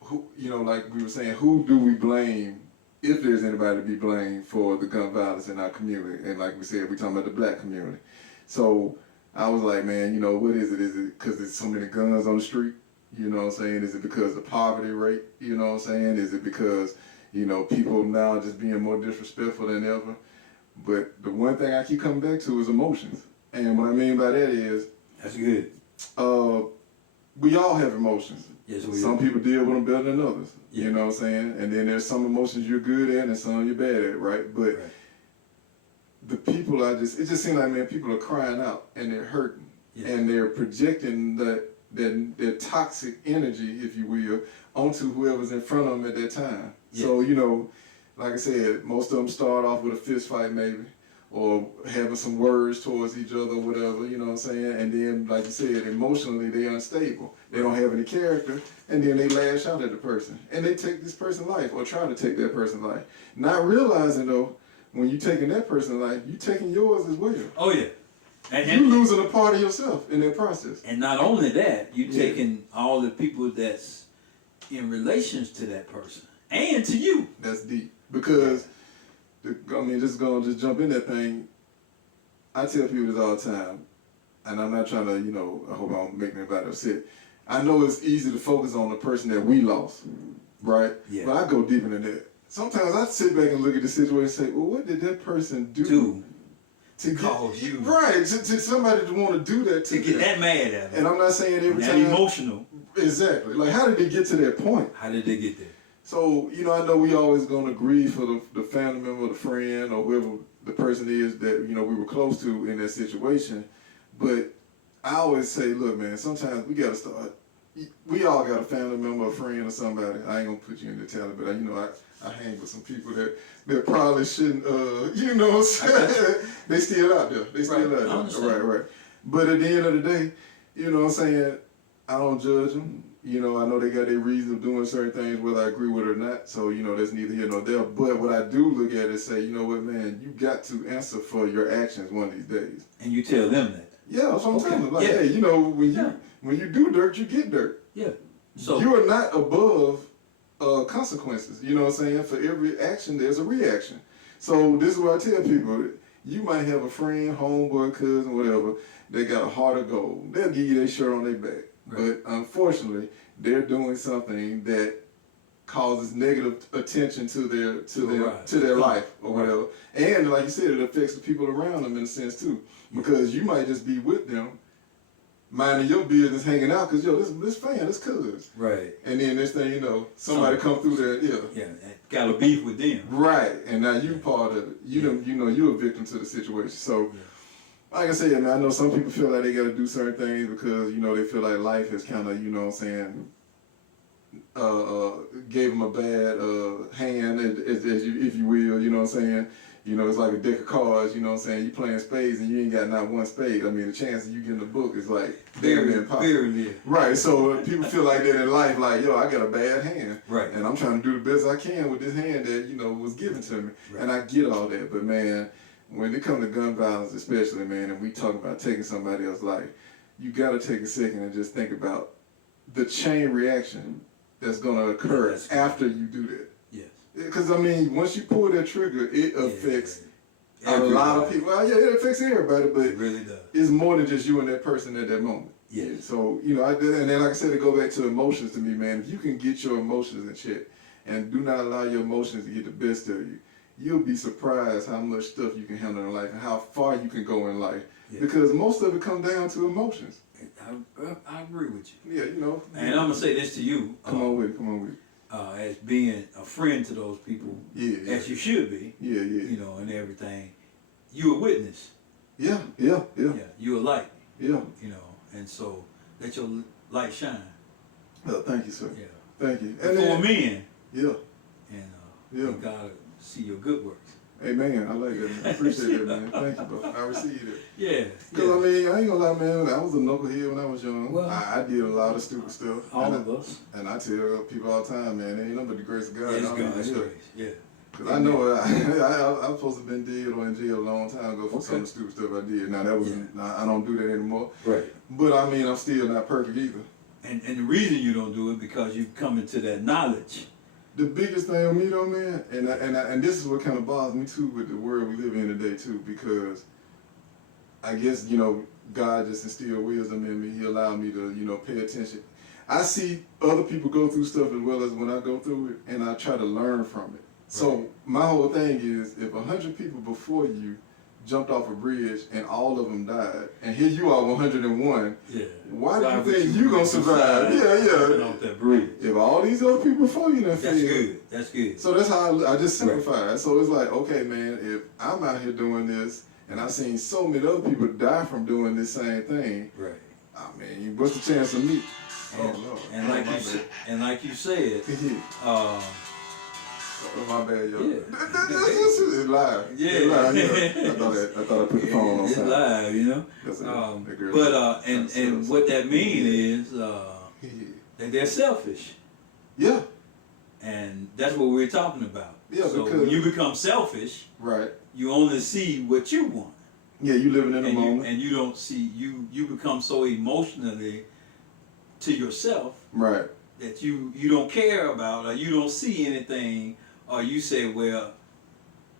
who, like we were saying, who do we blame if there's anybody to be blamed for the gun violence in our community? And like we said, we're talking about the black community. So I was like, man, what is it? Is it because there's so many guns on the street? You know what I'm saying? Is it because of poverty rate? You know what I'm saying? Is it because, people now just being more disrespectful than ever? But the one thing I keep coming back to is emotions. And what I mean by that is... That's good. We all have emotions. Yes, we Some do. people deal with them better than others. Yeah. You know what I'm saying? And then there's some emotions you're good at and some you're bad at, right? But the people it just seems like, man, people are crying out and they're hurting. Yeah. And they're projecting their toxic energy, if you will, onto whoever's in front of them at that time. Yes. So, like I said, most of them start off with a fist fight maybe, or having some words towards each other or whatever, you know what I'm saying? And then, like you said, emotionally they're unstable. They don't have any character, and then they lash out at the person. And they take this person's life, or try to take that person's life. Not realizing, though, when you're taking that person's life, you're taking yours as well. Oh, yeah. And you're losing a part of yourself in that process. And not only that, you're taking all the people that's in relations to that person and to you. That's deep. Because, just jump in that thing. I tell people this all the time, and I'm not trying to, I hope I don't make anybody upset. I know it's easy to focus on the person that we lost, right? Yeah. But I go deeper than that. Sometimes I sit back and look at the situation and say, well, what did that person do? To cause you. Right, to somebody to want to do that to get that mad at them. And I'm not saying every time. Emotional. Exactly. Like, how did they get to that point? How did they get there? So, I know we always going to grieve for the family member, the friend, or whoever the person is that, we were close to in that situation. But I always say, look, man, sometimes we got to start. We all got a family member, a friend, or somebody. I ain't going to put you in the tally, but, I hang with some people that probably shouldn't, they still out there. They still out there. Right. But at the end of the day, I don't judge them. You know, I know they got their reason of doing certain things, whether I agree with it or not. So, you know, that's neither here nor there. But what I do look at is say, you know what, man, you got to answer for your actions one of these days. And you tell them that. Yeah, that's what I'm telling them. Like, hey, you know, when you do dirt, you get dirt. Yeah. So you are not above consequences. You know what I'm saying? For every action, there's a reaction. So this is what I tell people. You might have a friend, homeboy, cousin, whatever, they got a heart of gold. They'll give you their shirt on their back. Right. But unfortunately, they're doing something that causes negative attention to their life or whatever. And like you said, it affects the people around them in a sense too. Because you might just be with them, minding your business, hanging out, because this fan, this cuz. Right. And then next thing you know, somebody come through there, yeah, got a beef with them. Right. And now you part of it. You know you're a victim to the situation. So like I said, man, I know some people feel like they gotta do certain things because, you know, they feel like life has kinda, you know what I'm saying, gave them a bad hand, if you will, you know what I'm saying? You know, it's like a deck of cards, you know what I'm saying? You playing spades and you ain't got not one spade. I mean, the chance of you getting the book is like very impossible. Very. Right, so people feel like that in life, like, yo, I got a bad hand. Right. And I'm trying to do the best I can with this hand that, you know, was given to me. Right. And I get all that, but man, when it comes to gun violence especially, man, and we talk about taking somebody else's life, you got to take a second and just think about the chain reaction that's going to occur after you do that. Yes. Because, I mean, once you pull that trigger, it affects a lot of people. Well, yeah, it affects everybody, but it really does. It's more than just you and that person at that moment. Yeah. So, you know, and then like I said, to go back to emotions to me, man, if you can get your emotions in check and do not allow your emotions to get the best of you, you'll be surprised how much stuff you can handle in life and how far you can go in life. Yeah. Because most of it comes down to emotions. I agree with you. Yeah, you know. And I'm going to say this to you. Come on with it. As being a friend to those people, as you should be, you know, and everything, you a witness. Yeah. You a light. Yeah. You know, and so let your light shine. Thank you, sir. Yeah. Thank you. And for men. Yeah. And God see your good works. Amen. I like that, man. I appreciate that, man. Thank you, bro. I received it. Yeah. Because, I mean, I ain't gonna lie, man. I was a knucklehead when I was young. Well, I did a lot of stupid stuff. All of us. And I tell people all the time, man, there ain't nothing but the grace of God. It's God's grace. Yeah. Because I know I was supposed to have been dead or in jail a long time ago for some of the stupid stuff I did. Now, that was I don't do that anymore. Right. But, I mean, I'm still not perfect either. And the reason you don't do it because you've come into that knowledge. The biggest thing on me though, man, and this is what kind of bothers me too with the world we live in today too, because I guess, you know, God just instilled wisdom in me. He allowed me to, you know, pay attention. I see other people go through stuff as well as when I go through it, and I try to learn from it. Right. So my whole thing is, if 100 people before you jumped off a bridge and all of them died, and here you are 101. Yeah. Why do you think you gonna survive? Yeah. Off that bridge. If all these other people before you done failed. That's good. So that's how I just simplify it. So it's like, okay, man, if I'm out here doing this, and I've seen so many other people die from doing this same thing. Right. I mean, what's the chance of me? And like you said, oh, my bad, yo. Yeah. It's live. Yeah. It's live, I thought I put the phone on silent. It's live, you know. But and what that means is that they're selfish. Yeah. And that's what we're talking about. Yeah, so because when you become selfish, right, you only see what you want. Yeah, you living in the moment. And you don't see, you become so emotionally to yourself. Right. That you don't care about, or you don't see anything, or you say, well,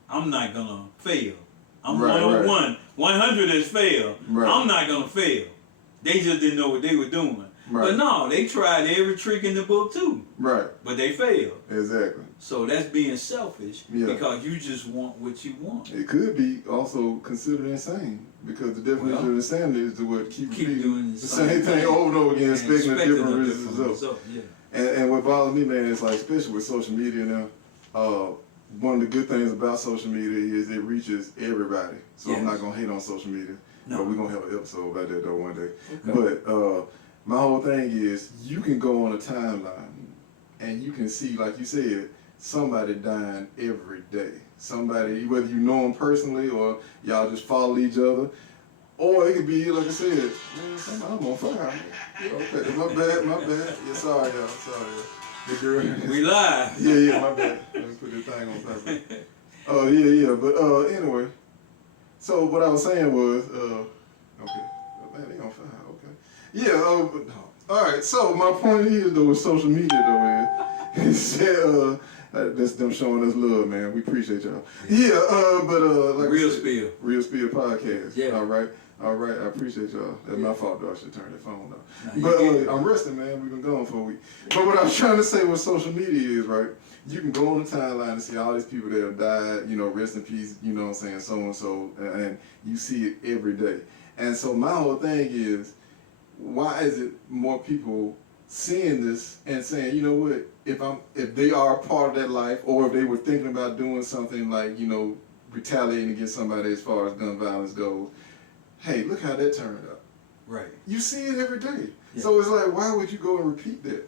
I'm not gonna fail. I'm 101. 100 has failed. Right. I'm not gonna fail. They just didn't know what they were doing. Right. But no, they tried every trick in the book too. Right. But they failed. Exactly. So that's being selfish because you just want what you want. It could be also considered insane because the definition of insanity is to keep doing the same thing over and over again, expecting a different result. Yeah. And what bothers me, man, is like, especially with social media now, one of the good things about social media is it reaches everybody. So I'm not going to hate on social media. No. But we're going to have an episode about that though one day. Okay. But my whole thing is you can go on a timeline and you can see, like you said, somebody dying every day. Somebody, whether you know them personally or y'all just follow each other, Or it could be, like I said, man, I'm on fire. Okay, my bad. Yeah, sorry, y'all. The girl. We live. Yeah, my bad. Let me put this thing on purpose. Oh, yeah. But anyway, so what I was saying was, okay. Oh, man, they on fire. Okay. Yeah, but no. All right, so my point is, though, with social media, though, man, it said, that's them showing us love, man. We appreciate y'all. Yeah, but like Real I said, Spill. Real Spill podcast. Yeah. All right, I appreciate y'all. That's my fault, though. I should turn that phone off. Nah, But I'm resting, man. We've been gone for a week. But what I was trying to say with social media is, right, you can go on the timeline and see all these people that have died, rest in peace, you know what I'm saying, so-and-so, and you see it every day. And so my whole thing is, why is it more people seeing this and saying, you know what, if they are a part of that life, or if they were thinking about doing something like, retaliating against somebody as far as gun violence goes, hey, look how that turned out. Right. You see it every day. Yeah. So it's like, why would you go and repeat that?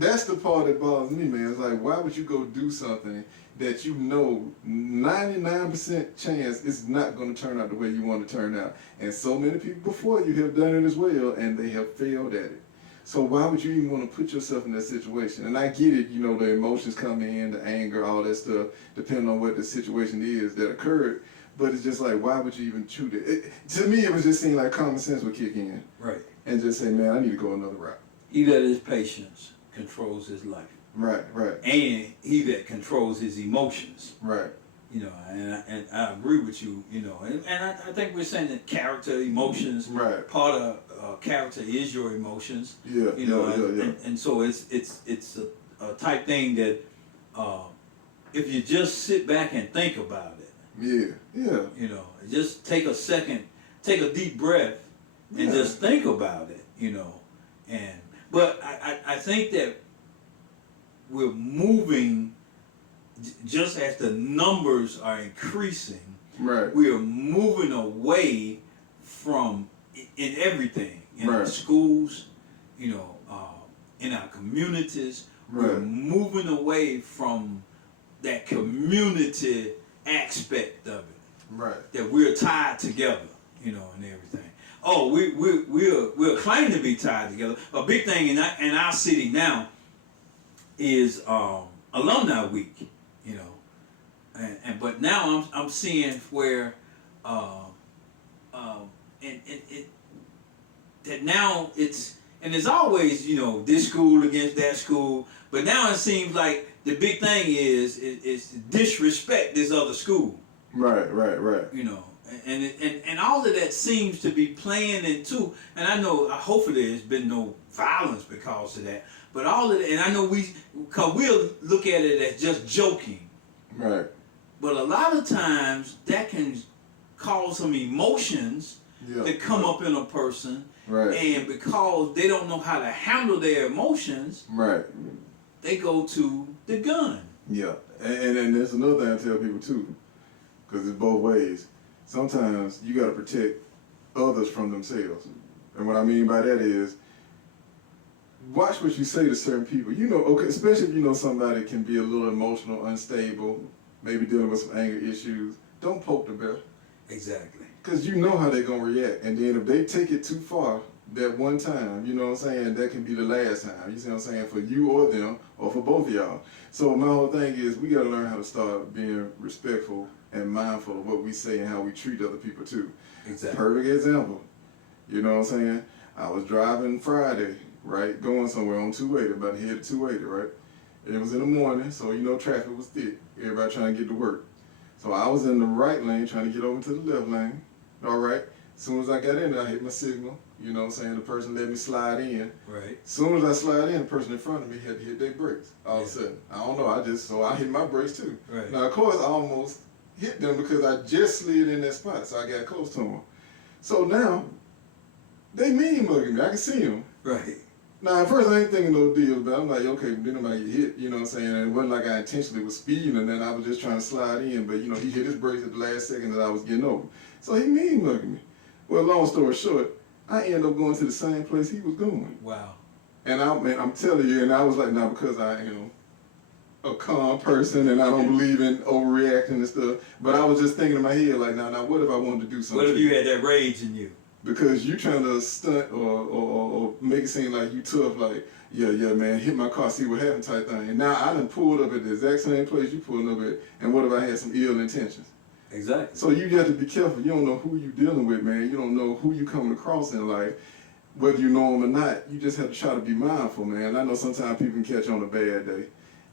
That's the part that bothers me, man. It's like, why would you go do something that 99% chance it's not going to turn out the way you want to turn out? And so many people before you have done it as well, and they have failed at it. So why would you even want to put yourself in that situation? And I get it, the emotions come in, the anger, all that stuff, depending on what the situation is that occurred. But it's just like, why would you even shoot it? To me, it was just seemed like common sense would kick in. Right. And just say, man, I need to go another route. He that is patience controls his life. Right. And he that controls his emotions. Right. And I agree with you, and I think we're saying that character, emotions, right. Part of character is your emotions. Yeah. And so it's a type thing that if you just sit back and think about it. Yeah. Just take a second, take a deep breath, and just think about it. But I think that we're moving. Just as the numbers are increasing, right. we are moving away from in everything, in our schools, in our communities. Right. We're moving away from that community aspect of it. Right. That we're tied together, and everything. Oh, we're claiming to be tied together. A big thing in our city now is Alumni Week. But now I'm seeing where that now it's always this school against that school, but now it seems like the big thing is disrespect this other school. Right. And all of that seems to be playing into, and I know hopefully there's been no violence because of that, but all of that, and I know we'll look at it as just joking. Right. But a lot of times that can cause some emotions that come up in a person. Right. And because they don't know how to handle their emotions, right, they go to the gun. Yeah. And there's another thing I tell people too, because it's both ways. Sometimes you got to protect others from themselves. And what I mean by that is, watch what you say to certain people. Okay, especially if somebody can be a little emotional, unstable, maybe dealing with some anger issues. Don't poke the bear. Exactly. Because you know how they're going to react. And then if they take it too far that one time, that can be the last time. You see what I'm saying? For you or them, or for both of y'all. So my whole thing is, we got to learn how to start being respectful and mindful of what we say and how we treat other people too. Exactly. Perfect example. You know what I'm saying? I was driving Friday, right? Going somewhere on 280, about to head to 280, right? It was in the morning, so traffic was thick. Everybody trying to get to work. So I was in the right lane trying to get over to the left lane. All right. As soon as I got in there, I hit my signal. The person let me slide in. Right. As soon as I slide in, the person in front of me had to hit their brakes. All of a sudden. I don't know, so I hit my brakes too. Right. Now, of course, I almost hit them because I just slid in that spot, so I got close to them. So now, they mean mugging me. I can see them. Right. Now, at first, I ain't thinking no deals, but I'm like, okay, then I'm going to get hit, And it wasn't like I intentionally was speeding, and then I was just trying to slide in, but, he hit his brakes at the last second that I was getting over. So he mean mugging me. Well, long story short, I ended up going to the same place he was going. Wow. And I'm telling you, and I was like, now, because I am a calm person, and I don't believe in overreacting and stuff. But I was just thinking in my head, like, now, what if I wanted to do something? What if you had that rage in you? Because you trying to stunt or make it seem like you tough, like, yeah, man, hit my car, see what happened type thing. And now I done pulled up at the exact same place you pulled up at, and what if I had some ill intentions? Exactly. So you have to be careful. You don't know who you dealing with, man. You don't know who you coming across in life. Whether you know them or not, you just have to try to be mindful, man. I know sometimes people can catch on a bad day.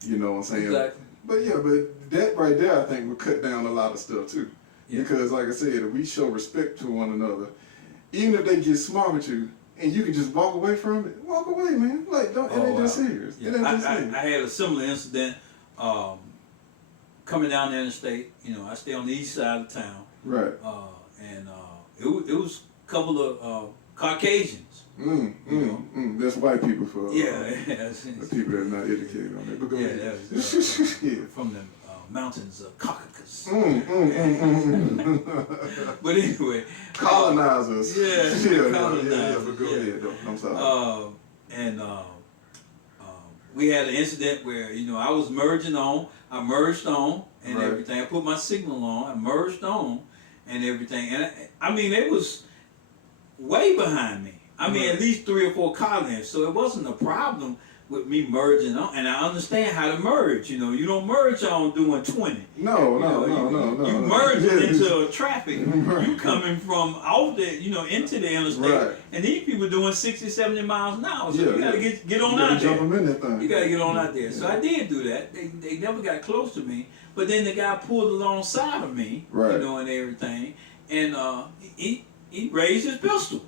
You know what I'm saying? Exactly. But yeah, but that right there, I think, would cut down a lot of stuff too. Yeah. Because like I said, if we show respect to one another, even if they get smart with you, and you can just walk away from it, walk away, man. Like, don't, it ain't that serious. Yeah. It ain't that serious. I had a similar incident coming down the interstate. You know, I stay on the east side of town. Right. And it was a couple of Caucasians. That's white people for the people that are not educated on it. But go ahead. That was from the mountains of Caucasus. But anyway, colonizers. Colonizers. But go ahead, though. I'm sorry. We had an incident where I was merging on. I merged on and everything. I put my signal on. I merged on and everything. And I mean, it was way behind me. I mean, at least 3 or 4 car lengths. So it wasn't a problem with me merging on. And I understand how to merge. You don't merge on doing 20. No. You merge into traffic. You coming from out there, into the interstate. Right. And these people doing 60, 70 miles an hour. So you got to get on out there. Jump them in that thing. You got to get on out there. So I did do that. They never got close to me. But then the guy pulled alongside of me, and everything. And he raised his pistol.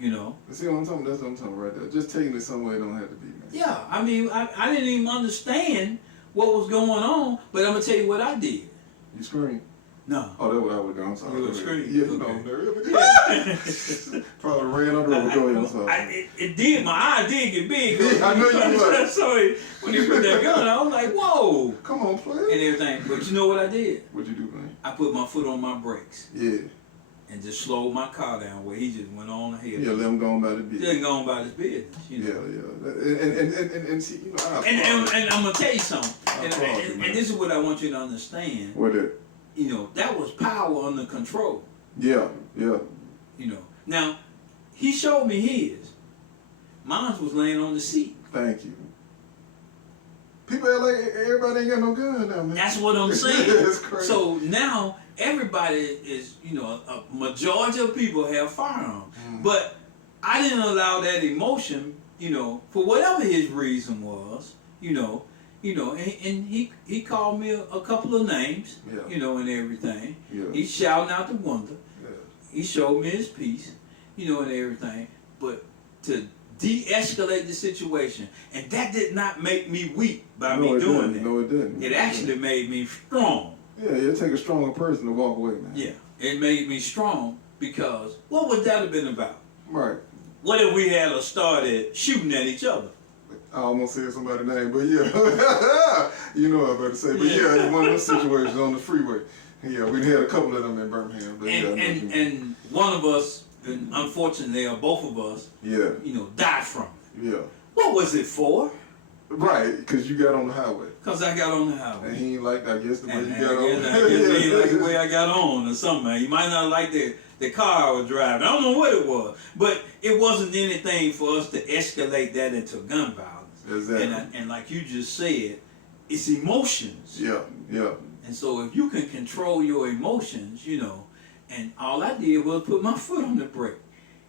See what I'm talking? That's what I'm talking right there. Just taking it somewhere it don't have to be, man. Yeah, I mean, I didn't even understand what was going on, but I'm gonna tell you what I did. You screamed? No. Oh, that's what I would do. I'm sorry. You would scream? Yeah, probably ran under the door. I'm sorry. It did. My eye did get big. Yeah, I know you would. So when he put that gun, I was like, whoa. Come on, play. And everything. But you know what I did? What'd you do, man? I put my foot on my brakes. Yeah. And just slowed my car down where he just went on ahead. Yeah, let him go on by the business. Just go on by his business. Yeah. And see, and I'm gonna tell you something. And this is what I want you to understand. What it? That was power under control. Yeah. Now, he showed me his. Mine was laying on the seat. Thank you. People act like everybody ain't got no gun now, man. That's what I'm saying. It's crazy. So now everybody is, a majority of people have firearms. But I didn't allow that emotion, for whatever his reason was, and he called me a couple of names, and everything. Yeah. He's shouting out the window. Yeah. He showed me his piece, and everything. But to de-escalate the situation, and that did not make me weak by me doing that. No, it didn't. It actually made me strong. Yeah, it'll take a stronger person to walk away, man. Yeah, it made me strong because what would that have been about? Right. What if we had started shooting at each other? I almost said somebody's name, but yeah. You know what I'm about to say. But yeah, it's one of those situations on the freeway. Yeah, we had a couple of them in Birmingham. But and one of us, and unfortunately, or both of us, died from it. Yeah. What was it for? Right, because you got on the highway. Because I got on the highway. And he ain't like, I guess, the way you got on. I guess he ain't like the way I got on or something. He might not like the car I was driving. I don't know what it was. But it wasn't anything for us to escalate that into gun violence. Exactly. And like you just said, it's emotions. Yeah. And so if you can control your emotions, and all I did was put my foot on the brake.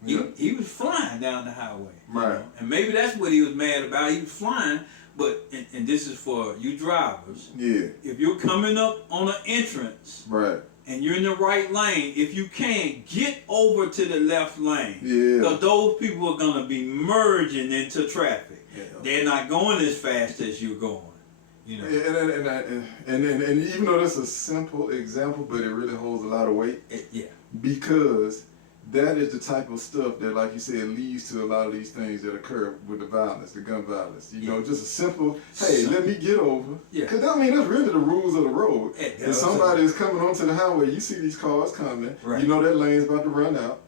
He was flying down the highway. Right. And maybe that's what he was mad about. He was flying, but, and this is for you drivers. Yeah. If you're coming up on an entrance. Right. And you're in the right lane, if you can, get over to the left lane. Yeah. Because those people are going to be merging into traffic. Yeah. They're not going as fast as you're going. And even though that's a simple example, but it really holds a lot of weight. Because that is the type of stuff that, like you said, leads to a lot of these things that occur with the violence, the gun violence. Just a simple, hey, let me get over. Because, that's really the rules of the road. If somebody is coming onto the highway, you see these cars coming, you know that lane's about to run out.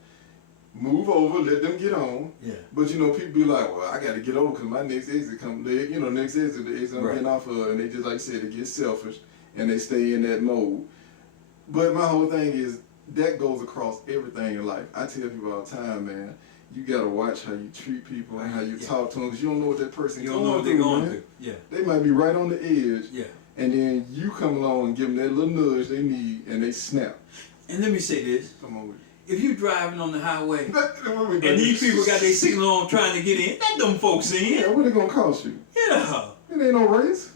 move over, let them get on. Yeah. But you know, people be like, well, I got to get over because my next exit come, you know, next exit, the exit I'm getting off of, and they just, like I said, they get selfish and they stay in that mode. But my whole thing is, that goes across everything in life. I tell people all the time, man, you got to watch how you treat people and how you talk to them, because you don't know what that person you don't know what they're going through. Yeah. They might be right on the edge. Yeah. And then you come along and give them that little nudge they need, and they snap. And let me say this. Come on with it. If you driving on the highway and these people got their signal on trying to get in, let them folks in. Yeah, what it gonna cost you? Yeah. It ain't no race.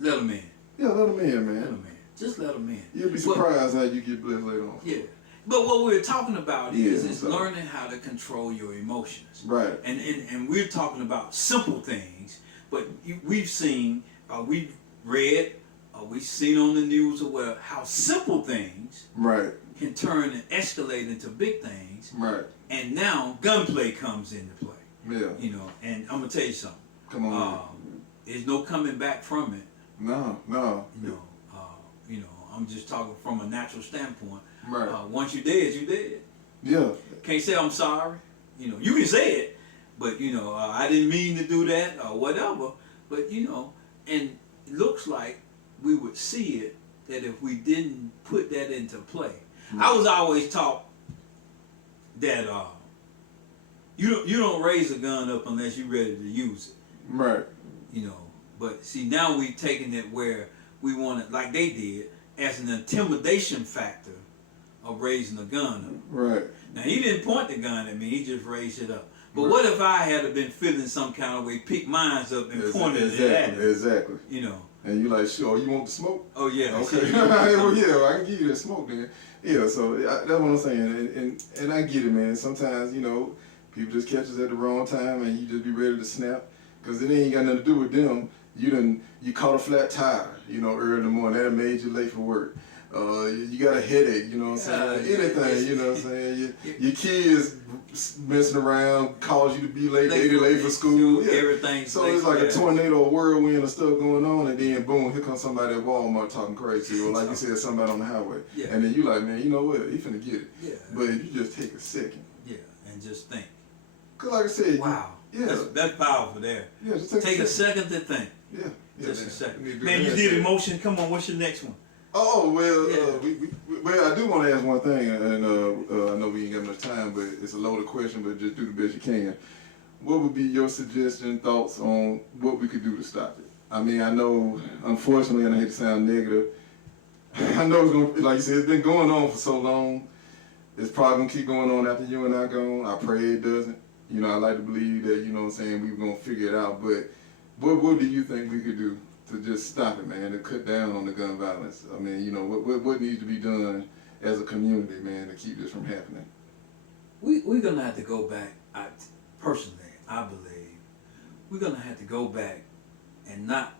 Let them in. Yeah, let them in, man. Let them in. Just let them in. You'll be surprised how you get blessed later on. Yeah. But what we're talking about is learning how to control your emotions. Right. And we're talking about simple things, but we've seen, we've read, we've seen on the news how simple things can turn and escalate into big things. Right. And now gunplay comes into play. Yeah. You know, and I'm gonna tell you something. Come on. There's no coming back from it. No. You know, I'm just talking from a natural standpoint. Right. Once you're dead, you're dead. Yeah. Can't say I'm sorry. You know, you can say it, but you know, I didn't mean to do that or whatever. But you know, and it looks like we would see it that if we didn't put that into play. I was always taught that you don't raise a gun up unless you're ready to use it. Right. You know, but see, now we've taken it where we want it, like they did, as an intimidation factor of raising a gun up. Right. Now, he didn't point the gun at me, he just raised it up. But what if I had been feeling some kind of way, picked mine up and pointed it at him? Exactly. You know. And you like, sure, you want the smoke? Oh, yeah. Okay. Well, yeah, I can give you that smoke then. Yeah, so that's what I'm saying. And I get it, man. Sometimes, you know, people just catch us at the wrong time and you just be ready to snap. Because it ain't got nothing to do with them. You caught a flat tire, you know, early in the morning. That made you late for work. You got a headache, you know what I'm saying? Anything, you know what I'm saying? Your kids messing around, cause you to be late, they late for school. Yeah. Everything. So it's like a tornado, a whirlwind of stuff going on, and then boom, here comes somebody at Walmart talking crazy, or like you said, somebody on the highway. Yeah. And then you like, man, you know what? You finna get it. Yeah. But if you just take a second. Yeah, and just think. Cause like I said, wow. Yeah. That's powerful there. Yeah, just take a second to think. Yeah. Just a second. Man, you did emotion. Come on, what's your next one? Oh, well, well, I do want to ask one thing, and I know we ain't got much time, but it's a loaded question, but just do the best you can. What would be your suggestion, thoughts on what we could do to stop it? I mean, I know, unfortunately, and I hate to sound negative, I know it's going to, like you said, it's been going on for so long. It's probably going to keep going on after you and I gone. I pray it doesn't. You know, I like to believe that, you know what I'm saying, we were going to figure it out, but what do you think we could do to just stop it, man, to cut down on the gun violence? I mean, you know, what needs to be done as a community, man, to keep this from happening? We're going to have to go back, personally, I believe, we're going to have to go back and not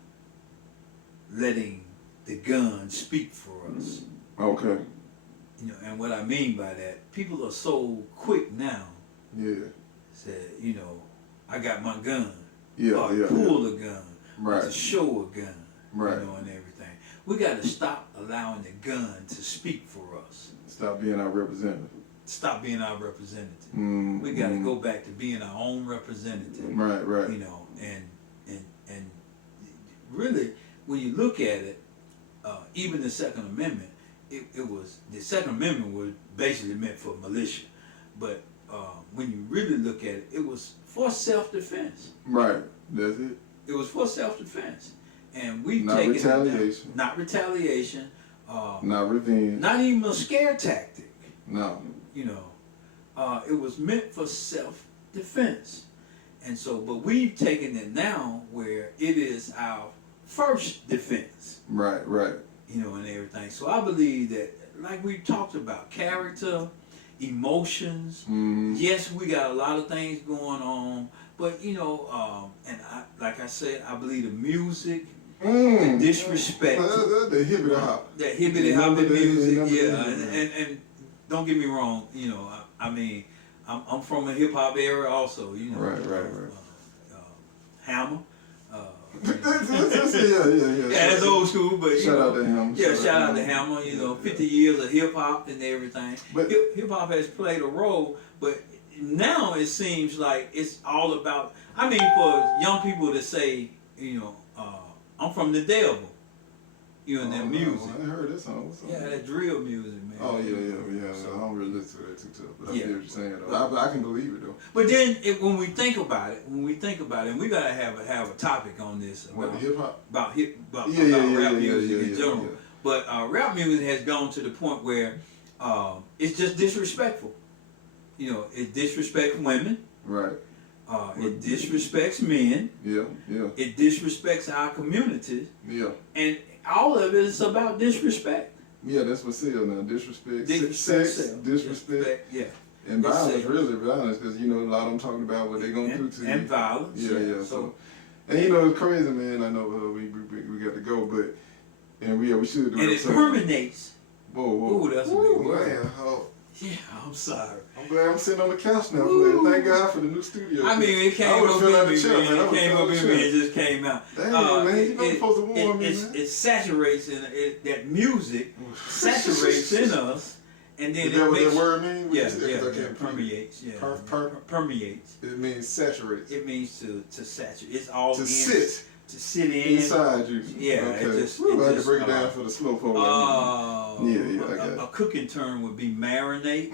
letting the gun speak for us. Okay. You know, and what I mean by that, people are so quick now. Yeah. Say, you know, I got my gun. Yeah, or pull a gun. Right. To show a gun. Right. You know, and everything. We got to stop allowing the gun to speak for us. Stop being our representative. Stop being our representative. We got to go back to being our own representative. Right. You know, and really, when you look at it, even the Second Amendment, the Second Amendment was basically meant for militia, but when you really look at it, it was for self-defense. Right. That's it. It was for self-defense, and we've not taken retaliation. It not retaliation. Not revenge. Not even a scare tactic. No. You know, it was meant for self-defense, and so, but we've taken it now where it is our first defense. Right. You know, and everything. So I believe that, like we talked about, character, emotions. Yes, we got a lot of things going on, but you know, and like I said, I believe the music, the disrespect, the hibbity hop, that hibbity hoppity music, yeah, and don't get me wrong, you know, I mean, I'm from a hip hop era also, you know, right. Hammer, Yeah, that's old school, but shout out to him. Yeah, shout out to Hammer. 50 years of hip hop and everything. But hip hop has played a role, but now it seems like it's all about. I mean, for young people to say, I'm from the devil. And that music. I heard that song. Yeah, that drill music, man. Oh yeah. So, I don't really listen to that too tough, but I hear what you're saying. But, I can believe it though. But then when we think about it, and we gotta have a topic on this about hip hop, about rap music in general. Yeah. But rap music has gone to the point where it's just disrespectful. It disrespects women. Right. It disrespects men. Yeah. It disrespects our communities. Yeah. And all of it is about disrespect. Yeah, that's what sells now. Disrespect, sex, disrespect. Yeah. And violence, really violence, because a lot of them talking about what they're going through to you. And violence. Yeah. So, and it's crazy, man. I know we got to go, but we should do it. And it permeates. Whoa. Ooh, that's a big word. Man, yeah, I'm sorry. I'm glad I'm sitting on the couch now. Thank God for the new studio. I mean, it came up with me, man. It came up with me. It just came out. Damn, man, you know you're supposed to warn me, man. It saturates that music saturates in us, and then is that what that word means? Yeah, permeates. Yeah, permeates. It means saturates. It means to saturate. It's all to sit. To sit in inside you. Yeah, okay. I had to break it down for the slow folks. I got a cooking term would be marinate.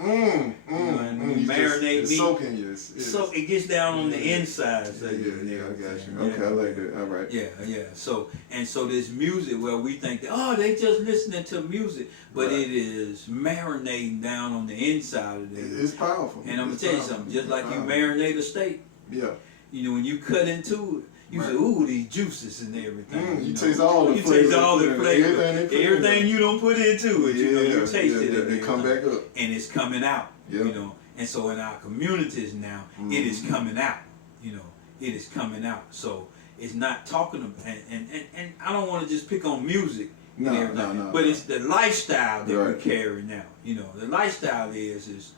Marinate meat. Soaking you. So it gets down on the inside. So I got you. Okay, I like that. All right. Yeah. So this music where we think that, they just listening to music, but it is marinating down on the inside of it. It's powerful. And I'm gonna tell you something. Just like you marinate a steak. Yeah. When you cut into it. You say, ooh, these juices and everything. You taste all the flavor. You taste all the flavor. Everything you don't put into it, you taste it. They come back up. And it's coming out, Yeah. And so in our communities now, it is coming out, It is coming out. So it's not talking about, and I don't want to just pick on music. No. But it's the lifestyle that we carry now. The lifestyle is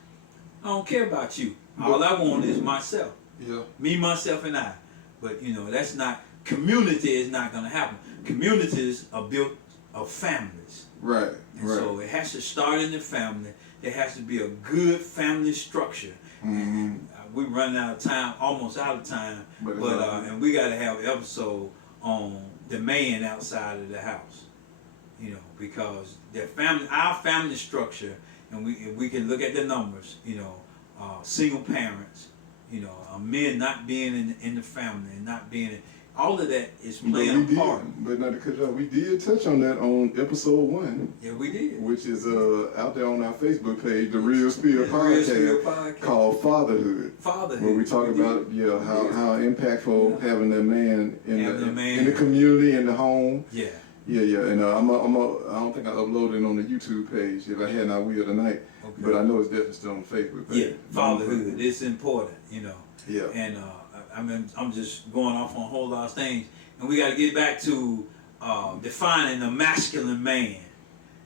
I don't care about you. All I want is myself. Yeah. Me, myself, and I. But that's not, community is not going to happen. Communities are built of families. Right. So it has to start in the family. There has to be a good family structure. And we're running out of time, almost out of time. But and we got to have an episode on the man outside of the house. Because our family structure, and we can look at the numbers. Single parents. Men not being in the family and not being all of that is playing a part. But not to cut you off, we did touch on that on episode 1. Yeah, we did. Which is out there on our Facebook page, the Real Spiel podcast, called Fatherhood. Where we talk about how impactful having that man in the community, in the home. Yeah. And I don't think I uploaded it on the YouTube page. If I had, I will tonight. Okay. But I know it's definitely still on the Facebook page. Yeah, fatherhood. It's important, Yeah. And I'm just going off on a whole lot of things. And we got to get back to defining the masculine man.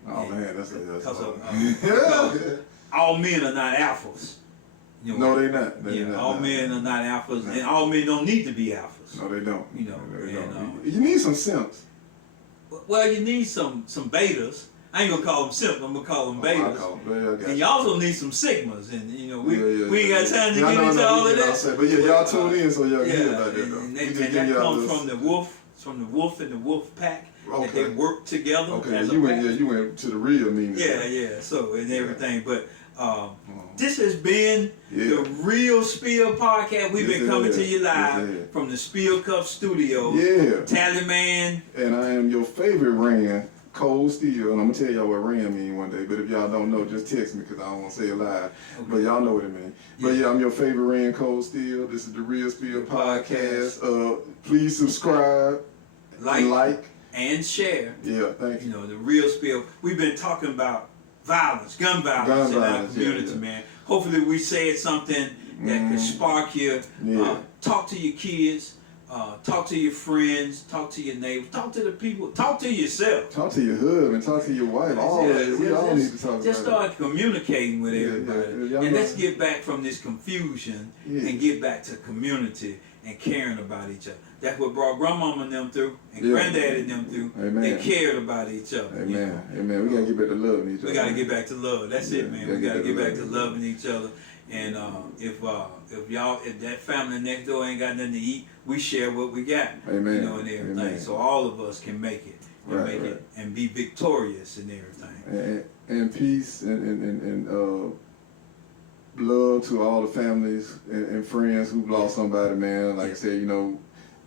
Oh, man, that's because all men are not alphas. No, they're not. All men are not alphas, and all men don't need to be alphas. No, they don't. They don't. You need some simps. Well, you need some betas. I ain't gonna call them simps. I'm gonna call them betas. And you also need some sigmas, and we ain't got time to get into all of that. But y'all tune in so y'all can hear about that though. And that comes from the wolf and the wolf pack. That they work together. Okay, you went to the real meaning. Yeah. So and everything, but. This has been the Real Spiel podcast. We've been coming to you live from the Spiel Cup Studios. Yeah. Tally Man. And I am your favorite Ran, Cold Steel. And I'm going to tell y'all what Ran mean one day. But if y'all don't know, just text me because I don't want to say it live. Okay. But y'all know what it means. Yeah. But I'm your favorite Ran, Cold Steel. This is the Real Spiel podcast. Please subscribe, like, and share. Yeah, thank you. The Real Spiel. We've been talking about gun violence in our community, man. Hopefully we said something that could spark you. Talk to your kids, talk to your friends, talk to your neighbors, talk to the people, talk to yourself. Talk to your husband, talk to your wife, all that. We all need to talk about it. Just start communicating with everybody. And let's get back from this confusion and get back to community and caring about each other. that's what brought grandmama and them through, and granddad and them through. Amen. They cared about each other. Amen. You know? Amen. We gotta get back to loving each other. We gotta get back to love. That's it, man. We gotta get back to loving each other. And if that family next door ain't got nothing to eat, we share what we got. Amen. You know, and everything. Amen. So all of us can make it and Right, right. and be victorious in everything. And peace and love to all the families and friends who've lost somebody, man. Like I said, you know,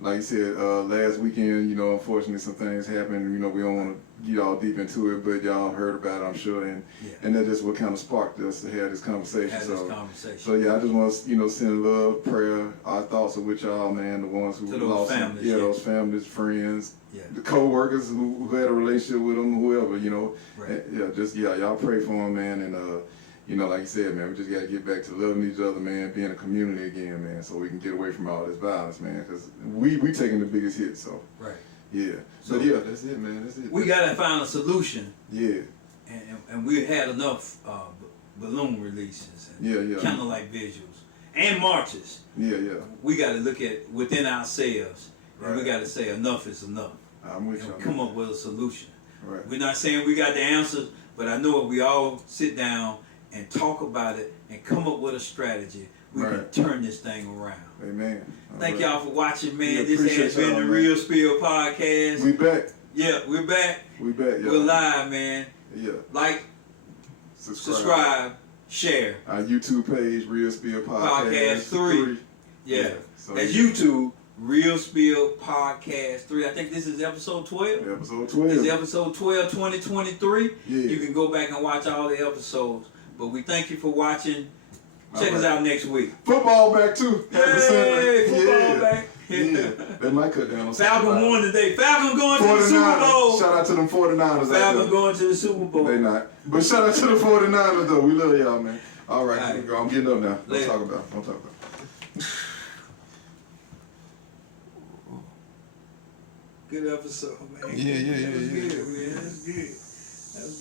like you said, last weekend, you know, unfortunately some things happened. You know, we don't want to get all deep into it, but y'all heard about it, I'm sure, and that's just what kind of sparked us to have this conversation. So yeah, I just want to, you know, send love, prayer, our thoughts are with y'all, man. The ones who lost families, those families, friends, yeah. the co-workers who had a relationship with them, whoever, you know. Right. Y'all pray for them, man, and you know, like you said, man, we just got to get back to loving each other, man, being a community again, man, so we can get away from all this violence, man, because we taking the biggest hit, so. Right. Yeah. So yeah, that's it, man, that's it. We got to find a solution. Yeah. And we had enough balloon releases and candlelight visuals and marches. Yeah. We got to look at within ourselves, and we got to say enough is enough. I'm with you. Come up with a solution. Right. We're not saying we got the answers, but I know if we all sit down and talk about it and come up with a strategy, we can turn this thing around. Amen. Thank y'all for watching, man. Yeah, this has been the Real Spill Podcast. We back. Yeah, we're back. We back, y'all. We're live, man. Yeah. Like, subscribe, share. Our YouTube page, Real Spill Podcast 3. Yeah. So, that's YouTube, Real Spill Podcast 3. I think this is episode 12. Episode 12. This is episode 12, 2023. Yeah. You can go back and watch all the episodes. But we thank you for watching. Check us out next week. Football back too. Hey, football back. Yeah. They might cut down on Falcon won today. Falcon going to the Super Bowl. Shout out to them 49ers. Falcon going to the Super Bowl. They not. But shout out to the 49ers though. We love y'all, man. All right. I'm getting up now. Don't talk about it. Good episode, man. Yeah. That was good, man. That's good. That was good.